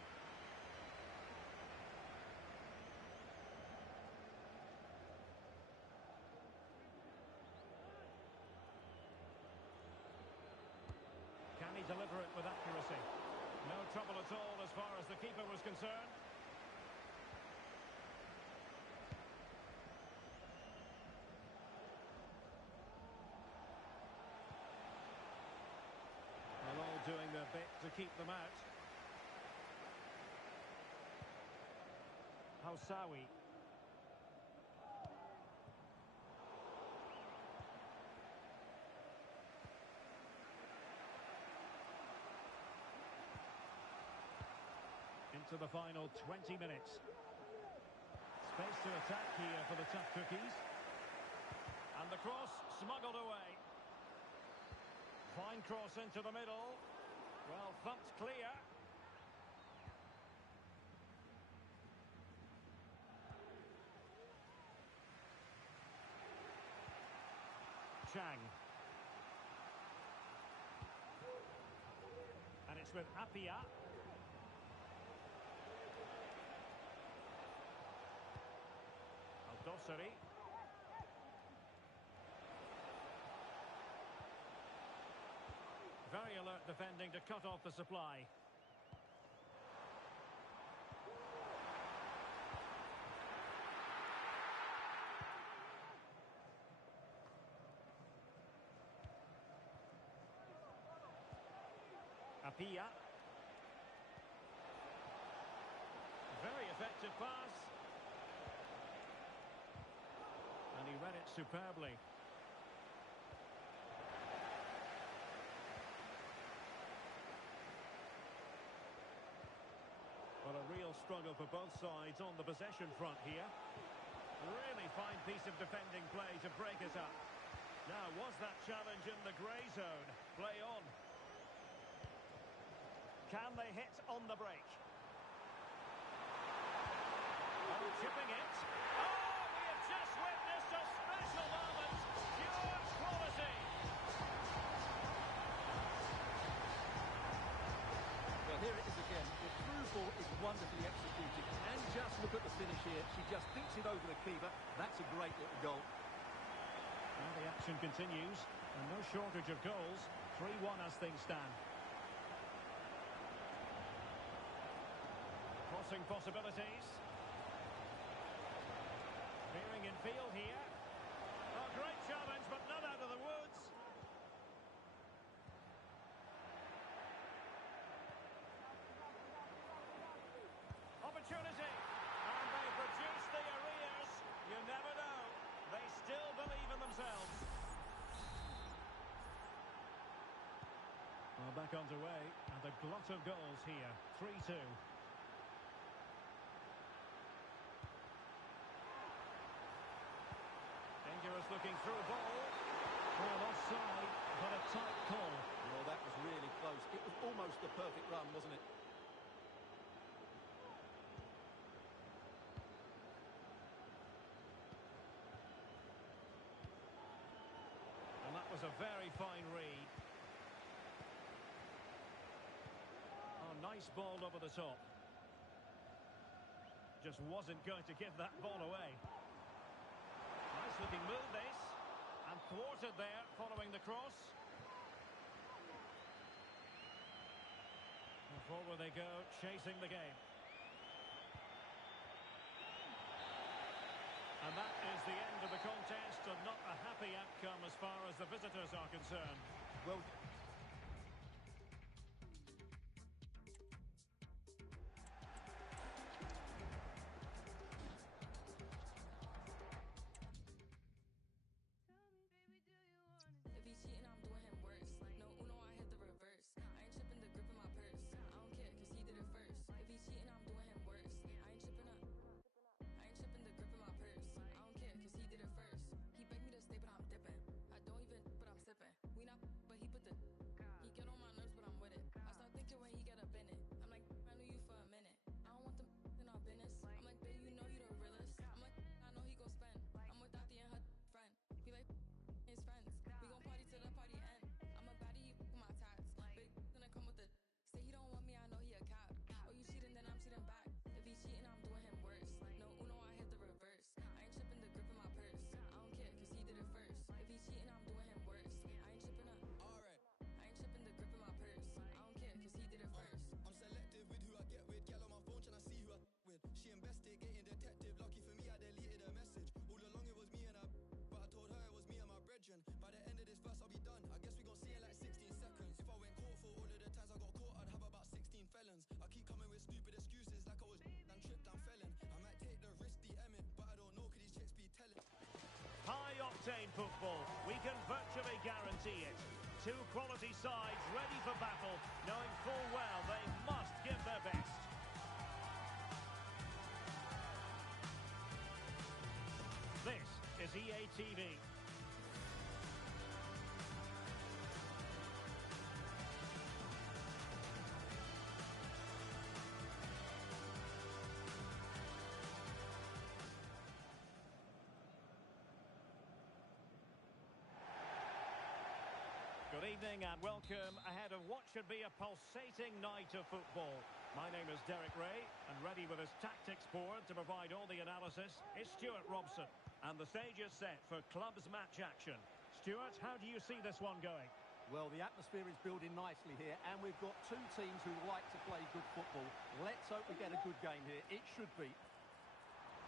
Can he deliver it with accuracy? No trouble at all as far as the keeper was concerned. Well, all doing their bit to keep them out. Housawi. Into the final 20 minutes. Space to attack here for the tough cookies. And the cross smuggled away. Fine cross into the middle. Well, thumped clear. Chang. And it's with Apia. Al-Dosari. Very alert defending to cut off the supply. Apia. Very effective pass. And he read it superbly. Well, a real struggle for both sides on the possession front here. Really fine piece of defending play to break it up. Now, was that challenge in the grey zone? Play on. Can they hit on the break? Oh, chipping it. Oh, we have just witnessed a special moment. Pure quality. Well, here it is again. The through ball is wonderfully executed. And just look at the finish here. She just beats it over the keeper. That's a great little goal. And the action continues. And no shortage of goals. 3-1 as things stand. Crossing possibilities. Veering in field here. Oh, great challenge, but not out of the woods. Opportunity. And they produce the arrears. You never know. They still believe in themselves. Well, back underway, and a glut of goals here. 3-2. Dangerous looking through ball. Well, offside, but a tight call. Oh, that was really close. It was almost the perfect run, wasn't it? And that was a very fine read. Oh, nice ball over the top. Just wasn't going to give that ball away. Nice looking move this. And thwarted there following the cross. And forward they go, chasing the game. And that is the end of the contest, and not a happy outcome as far as the visitors are concerned. Well... If he's cheating, I'm doing him worse. No Uno, I hit the reverse. I ain't tripping the grip in my purse. I don't care, cause he did it first. If he's cheating, I'm doing him worse. I ain't tripping the grip in my purse. I don't care, cause he did it first. He begged me to stay, but I'm dipping. I don't even, but I'm sipping. We not, but he put the... He get on my nerves, but I'm with it. I start thinking when he get up in it. I'm like, I knew you for a minute. I don't want them in our business. I'm like, babe, you know you the realest. I'm like, I know he gon' spend. I'm with Dottie and her friend. He like, his friends. We gon' party till the party end. I'm a baddie, you with my tats. Big gonna come with the... Say he don't want me, I know he a cap. Oh, you cheating, then I'm cheating back. If he's cheating, I'm doing him worse. No Uno, I hit the reverse. I ain't tripping the grip in my purse. I don't care, cause he did it first. If he's cheating, I'm doing him worse. I ain't tripping up. Alright. I ain't tripping the grip in my purse. I don't care, cause he did it first. I'm selective with who I get with. Gal on my phone tryna see who I with. She investigating detective. Lucky for me, I deleted her message. All along it was me and her, but I told her it was me and my brethren. By the end of this verse, I'll be done. I guess we gon' see in like 16 seconds. If I went court for all of the times I got caught, I'd have about 16 felons. I keep coming with stupid excuses like I was and tripped and felon. I might take the risk, DM it, but I don't know could these chicks be telling. High-octane football, we can virtually guarantee it. Two quality sides ready for battle, knowing full well they must give their best. This is EA TV. Good evening and welcome ahead of what should be a pulsating night of football. My name is Derek Ray, and ready with his tactics board to provide all the analysis is Stuart Robson. And the stage is set for clubs match action. Stuart, how do you see this one going? Well, the atmosphere is building nicely here, and we've got two teams who like to play good football. Let's hope we get a good game here. It should be